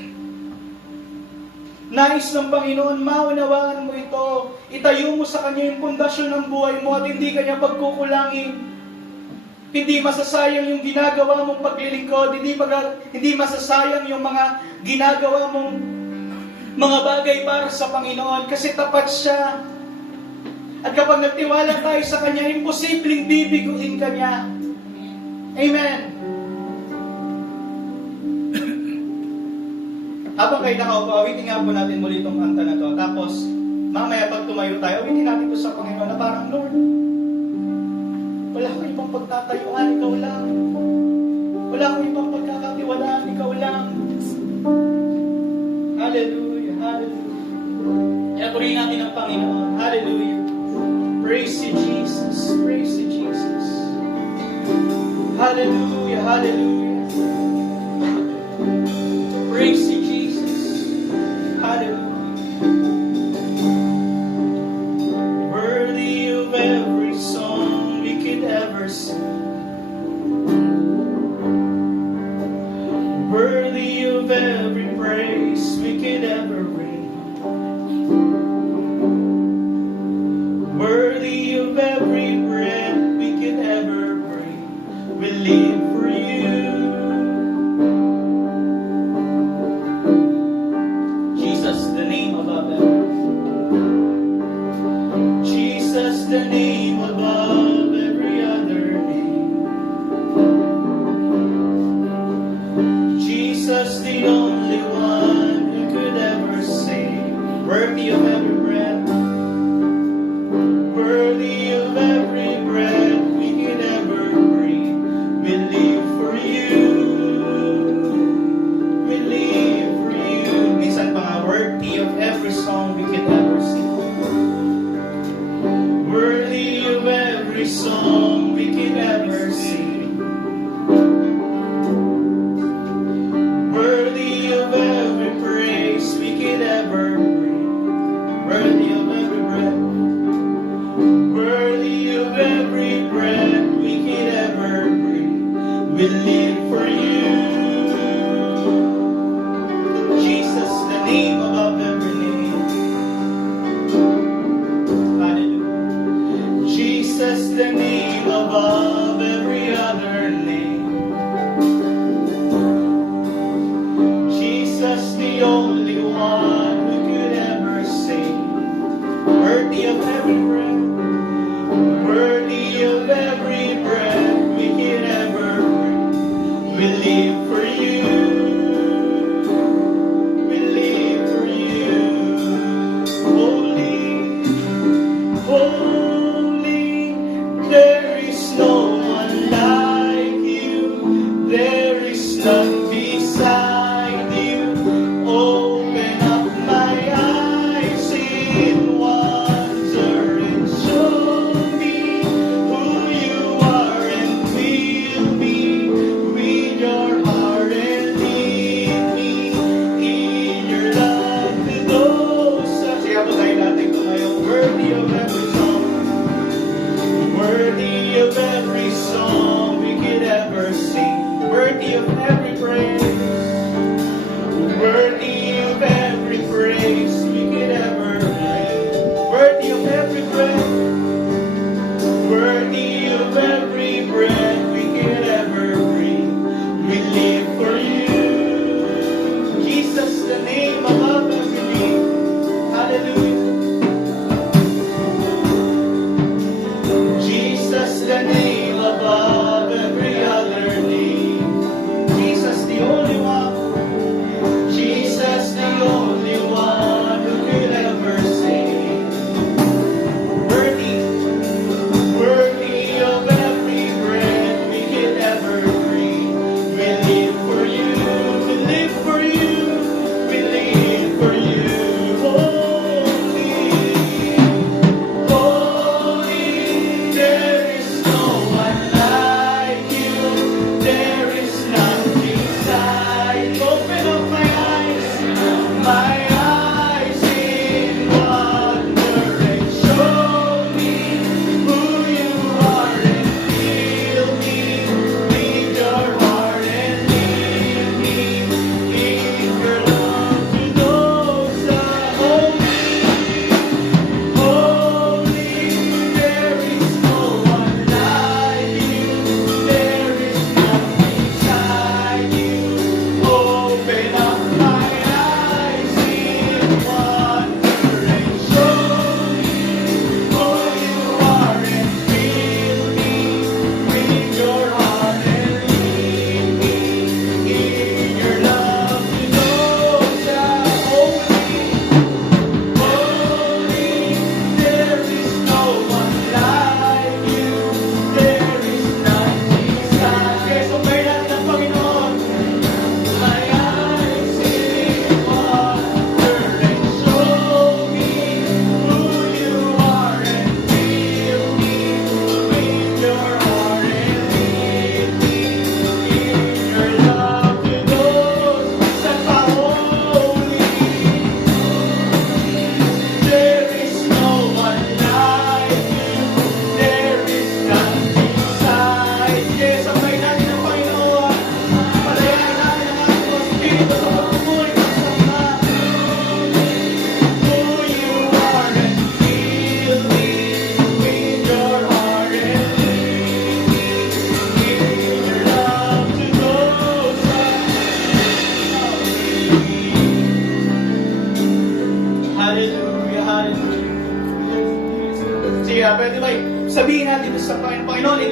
Nais ng Panginoon, maunawaan mo ito. Itayo mo sa Kanya yung pundasyon ng buhay mo at hindi Kanya pagkukulangin. Hindi masasayang yung ginagawa mong paglilingkod. Hindi masasayang yung mga ginagawa mong mga bagay para sa Panginoon kasi tapat siya. At kapag nagtiwala tayo sa Kanya, imposibleng bibiguin ka niya. Amen. Habang kayo nakaupo, awitin nga po natin muli itong kanta na to. Tapos, mamaya pag tumayo tayo, awitin natin po sa Panginoon na parang, Lord, wala akong ibang pagtatayuan, ikaw lang. Wala akong ibang pagkakatiwalaan, ikaw lang. Hallelujah, hallelujah. Kaya purihin natin ang Panginoon. Hallelujah. Praise you, Jesus. Praise you, Jesus. Hallelujah, hallelujah. Praise you, Jesus. Hallelujah. Worthy of every song we could ever sing. Worthy of every praise we could ever bring. Worthy of every breath we could ever bring. We live for you. Jesus, the name above everything. Jesus, the name above every other name. Jesus, the only one who could ever save. Worthy of every breath. Worthy of every breath we could ever breathe. We live for you. We live for you. Minsan pa nga, worthy of every song we could ever sing. Worthy of every song we could ever sing. Worthy of every praise we could ever bring. Worthy of every breath. Worthy of every breath we could ever breathe. We live for you. Jesus, the name above every name. Hallelujah. Jesus, the name above every other name. Jesus, the only one who could ever save. Worthy of every breath. Worthy of every breath we could ever breathe. We live for you. We live for you. Holy, holy, there is no one like you. There is none beside you. Open up my eyes in wonder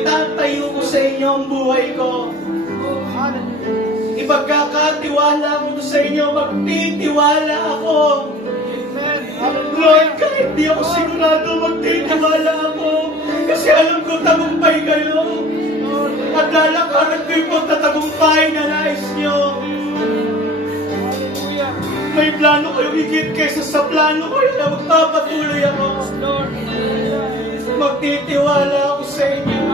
itatayo ko sa inyo ang buhay ko. Hallelujah. Ipagkakatiwala ko sa inyo, magtitiwala ako. Amen. Lord, Hallelujah. kahit di ako sigurado, magtitiwala ako. Kasi alam ko tagumpay kayo. At lalakaran ko yung pagtatagumpay na nais nyo. Hallelujah. May plano kayo higit kaysa sa plano ko na magpapatuloy ako. Lord. Magtitiwala ako sa inyo.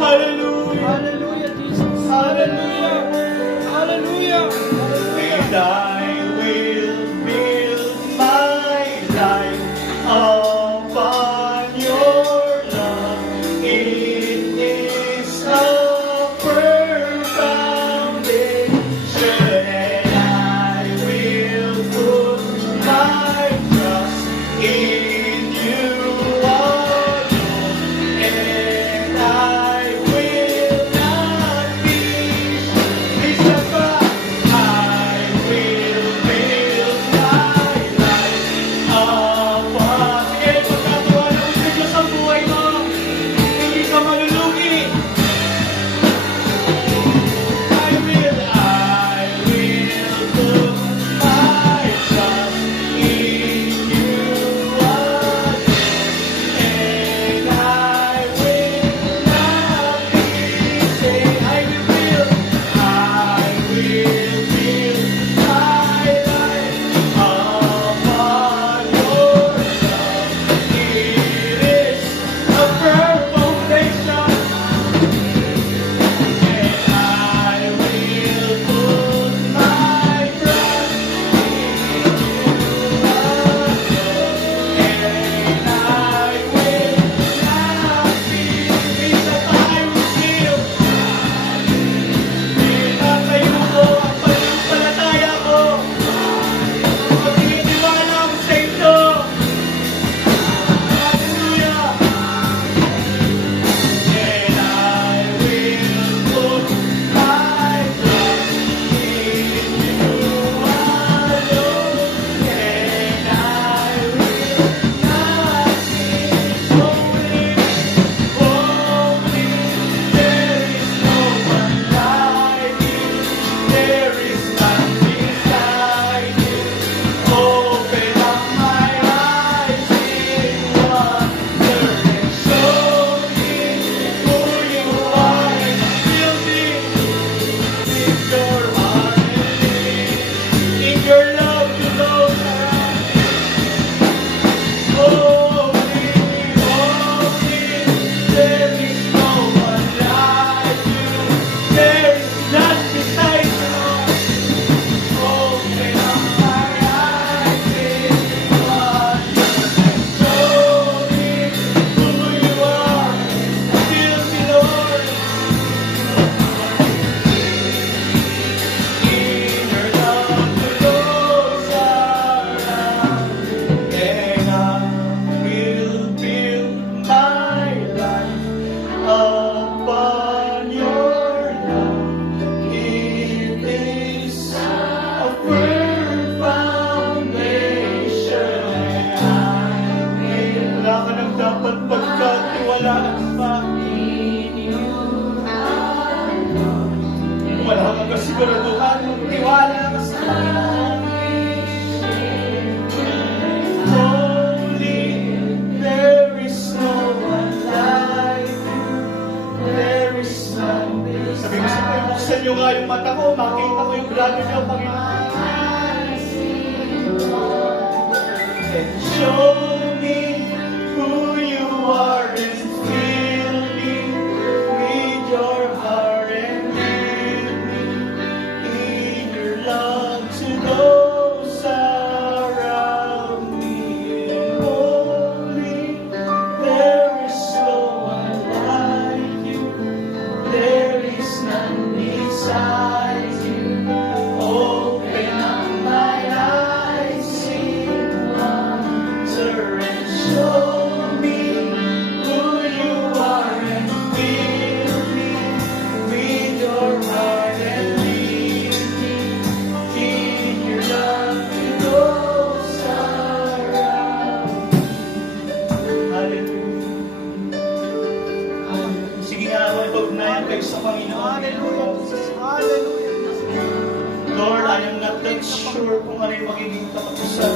Hallelujah. Hallelujah, Jesus. Hallelujah. Hallelujah. And I will build my life upon your love. It is a firm foundation, and I will put my trust in you alone, and I will not be. Please stand back. I will build my life upon. Sige, pagkatiwala mo sa Diyos ang buhay mo. Hindi ka malulugi. I will put my trust in you alone, and I will not be. Say, I will build my life upon your love. It is a firm foundation, and I will put my trust in you alone, and I will not be. Please, that I will build. Itatayo ko ang pananampalataya ko. Magtitiwala ako sa inyo. Hallelujah. And I will put my trust in you alone, and I will not be holy. Holy, there is no one like you. There is none beside you. Open up my eyes in wonder and show me who you are, and fill me with your heart and in your love to those around me. Holy, holy, there is no one like you. There is none beside you. Open up my eyes in wonder and show me who you are. Fill me, Lord, in your love to those around me. And I will build my life upon your love. It is a firm foundation, and I will. Wala ka nang dapat pagkatiwalaan pa. Wala kang kasiguraduhan, magtiwala ka sa Holy, there is no one like you. There is none. Sabi ko sa kayo, buksan nyo nga yung mata ko, makita ko yung grado niyo, Panginoon. And show me who you are, and fill me with your heart, and lead me in your love to those around me. And holy, there is no one like you. There is none beside you. Open up my eyes in wonder makipag-ugnayan kayo sa Panginoon. Hallelujah, Jesus. Hallelujah. Lord, I am not that sure kung ano yung magiging katapusan,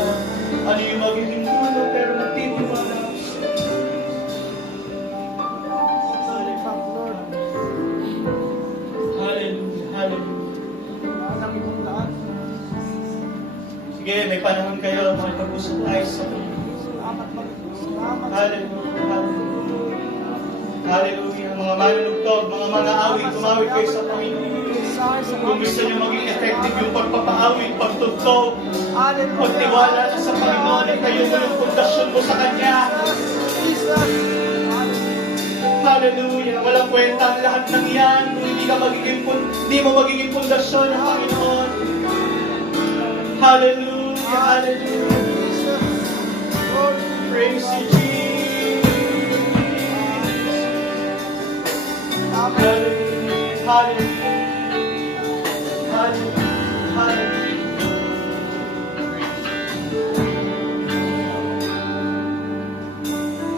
ano yung magiging dulo, pero magtitiwala ako sa iyo. Lord, Hallelujah, hallelujah. alam ibang lahat. Sige, may panahon kayo, makipag-usap tayo sa Panginoon. Salamat, Panginoon. Salamat. Hallelujah, hallelujah. Hallelujah. Mga manunugtog, mga awit, tumawid kayo sa Panginoon. Kung gusto niyo maging effective yung pagpapaawit, pagtugtog, Hallelujah. pagtiwala na sa Panginoon at kayo mo yung pundasyon mo sa Kanya. Jesus. Hallelujah. Walang kwenta ang lahat ng yan kung hindi mo magiging pundasyon ng Panginoon. Hallelujah. Hallelujah. Lord, Praise you, Jesus. Hallelujah. Hallelujah. Hallelujah. Hallelujah.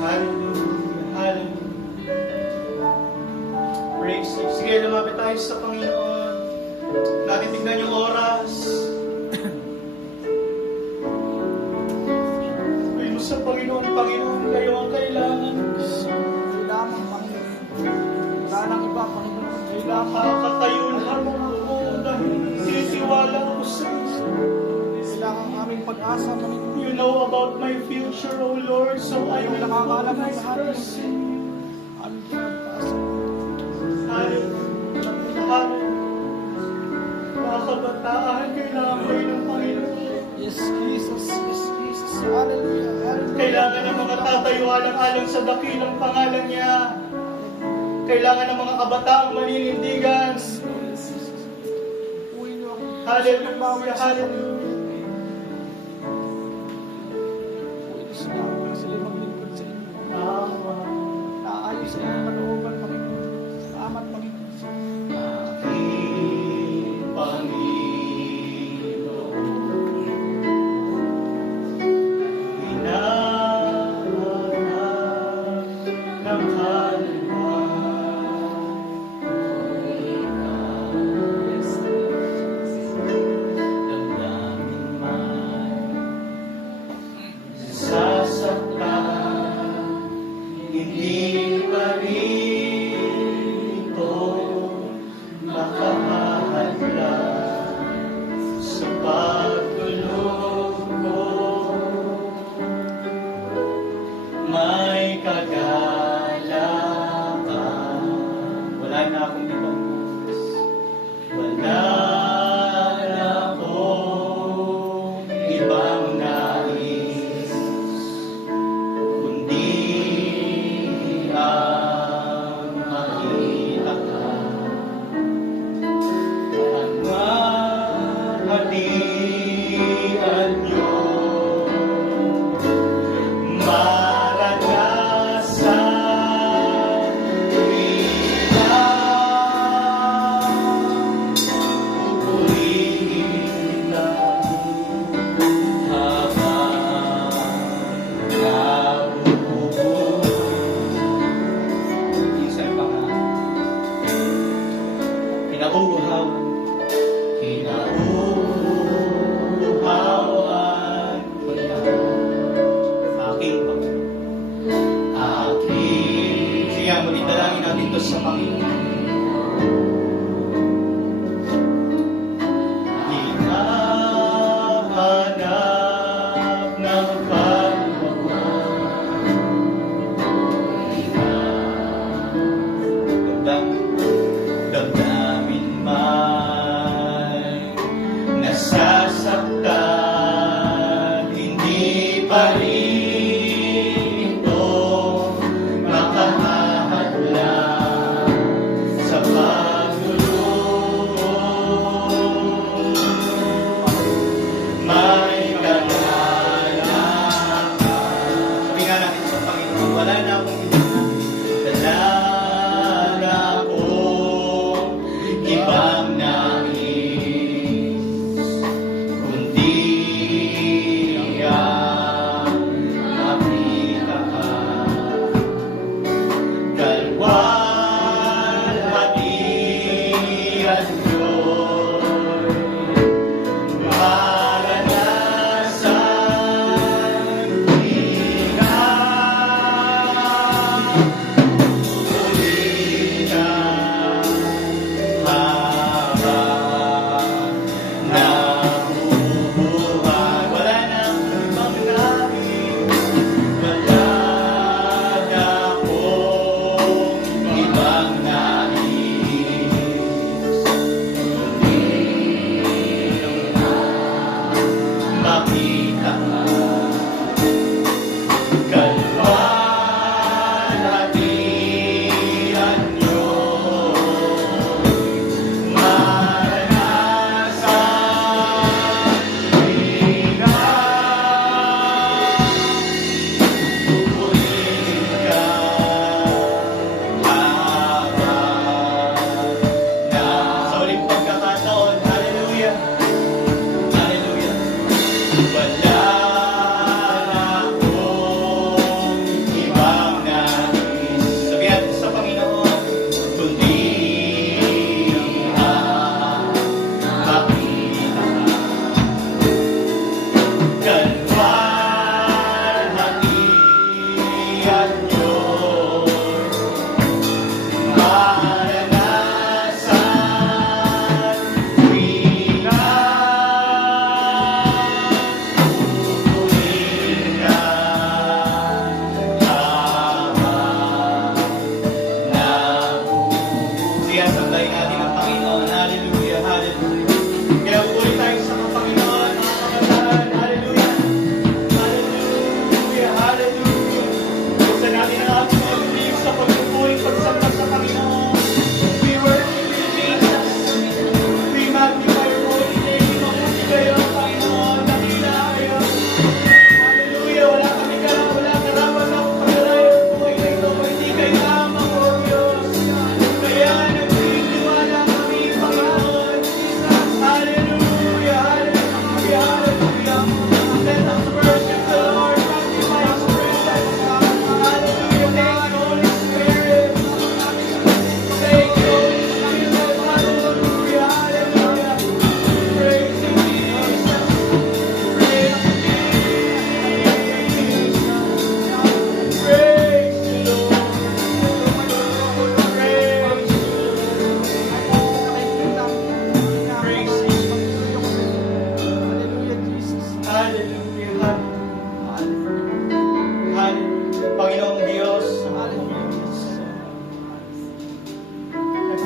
Hallelujah. Hallelujah. Praise you. Sige, lumapit tayo sa Panginoon. Natin tignan yung oras. Ay mo sa Panginoon, Panginoon, kayo ang kailangan. kailangan, Panginoon. Wala nang iba, Panginoon. Kailangan. Makakatayo lahat ako dahil sinisiwala ako sa iyo. Kailangan aming pag-asa, Panginoon. You know about my future, O Lord, so I will Nakakaalam put my ng lahat. trust in you. Aming pag-asa. Hallelujah. Hallelujah. Mga kabataan, kailangan kayo ng Panginoon. Yes, Jesus. Yes, Jesus. Hallelujah. Hallelujah. Kailangan ng mga tatay alang-alang sa dakilang pangalan niya. Kailangan ng mga kabataang maninindigan. Uwi niyo ako. Hallelujah. Hallelujah. Uwi niyo sila. Sila maglingkod sa inyo. Tama. Naayos sa inyong kalooban, Panginoon. Salamat, Panginoon. Aking Panginoon, hinahanap ng kaluluwa. Damdamin man sasaktan, hindi pa rin ito makahadlang sa pagtulog ko. May kagalakan. Wala na akong ibang bukas. Wala na akong ibang nais, kundi ang makita ka. Ang mahatian niyo, maranasan bilang pupurihin kita habang nabubuo. Minsan pa nga, kinauuhawan aking Panginoon. Aking. Sige, muli dalangin natin ito sa Panginoon. Hinahanap ng kaluluwa. Damdamin man nasasaktan, hindi pa rin ito makahahadlang sa pagtulog. May kagalakan. Sabi nga natin sa Panginoon, wala na akong dalaga ko.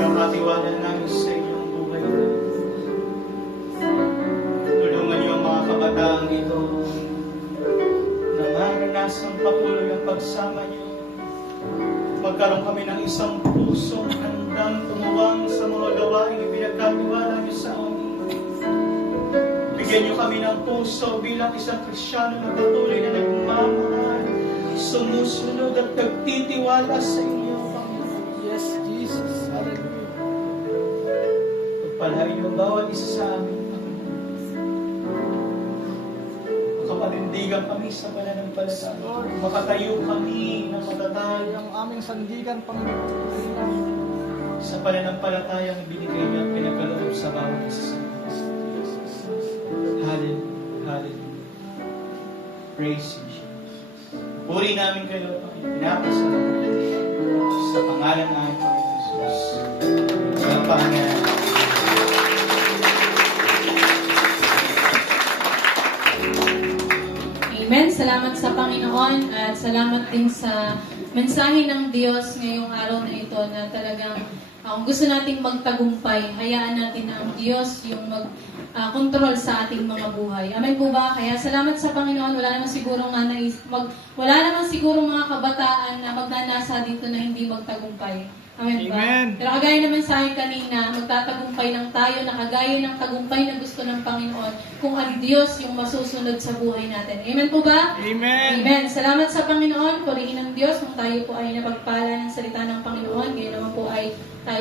Kakatiwala namin sa inyong buhay. Tulungan niyo ang mga kabataang ito na maranasang patuloy ang pagsama niyo. Magkaroon kami ng isang pusong handang tumuwang sa mga gawain ipinagkatiwala niyo sa amin. Bigyan niyo kami ng puso bilang isang Kristiyano na patuloy na nagmamahal, sumusunod at nagtitiwala sa inyo, Panginoon. Yes, Jesus. Hallelujah. Pagpalain niyo ang bawat isa sa amin, Panginoon. Makapatindigan kami sa pananampalataya. Makatayo kami ng matatag Ang aming sandigan, Panginoon. sa pananampalatayang binigay niyo at pinagkaloob sa bawat isa. Hallelujah. Hallelujah. Praise you, Jesus. Puri namin kayo, Panginoon. Pinapasalamat sa pangalan namin, Panginoon Jesus. Sa pangalan. Amen. Salamat sa Panginoon at salamat din sa mensahe ng Diyos ngayong araw na ito na talagang kung gusto nating magtagumpay, hayaan natin na ang Diyos yung mag-control sa ating mga buhay. Amen po ba? Kaya salamat sa Panginoon. Wala naman siguro wala naman siguro mga kabataan na magnanasa dito na hindi magtagumpay. Amen ba? Amen. Pero kagaya naman sa akin kanina, magtatagumpay lang tayo na kagaya ng tagumpay na gusto ng Panginoon kung ang Diyos yung masusunod sa buhay natin. Amen po ba? Amen. Amen. Salamat sa Panginoon. Purihin ng Diyos kung tayo po ay napagpala ng salita ng Panginoon. Ngayon naman po ay tayo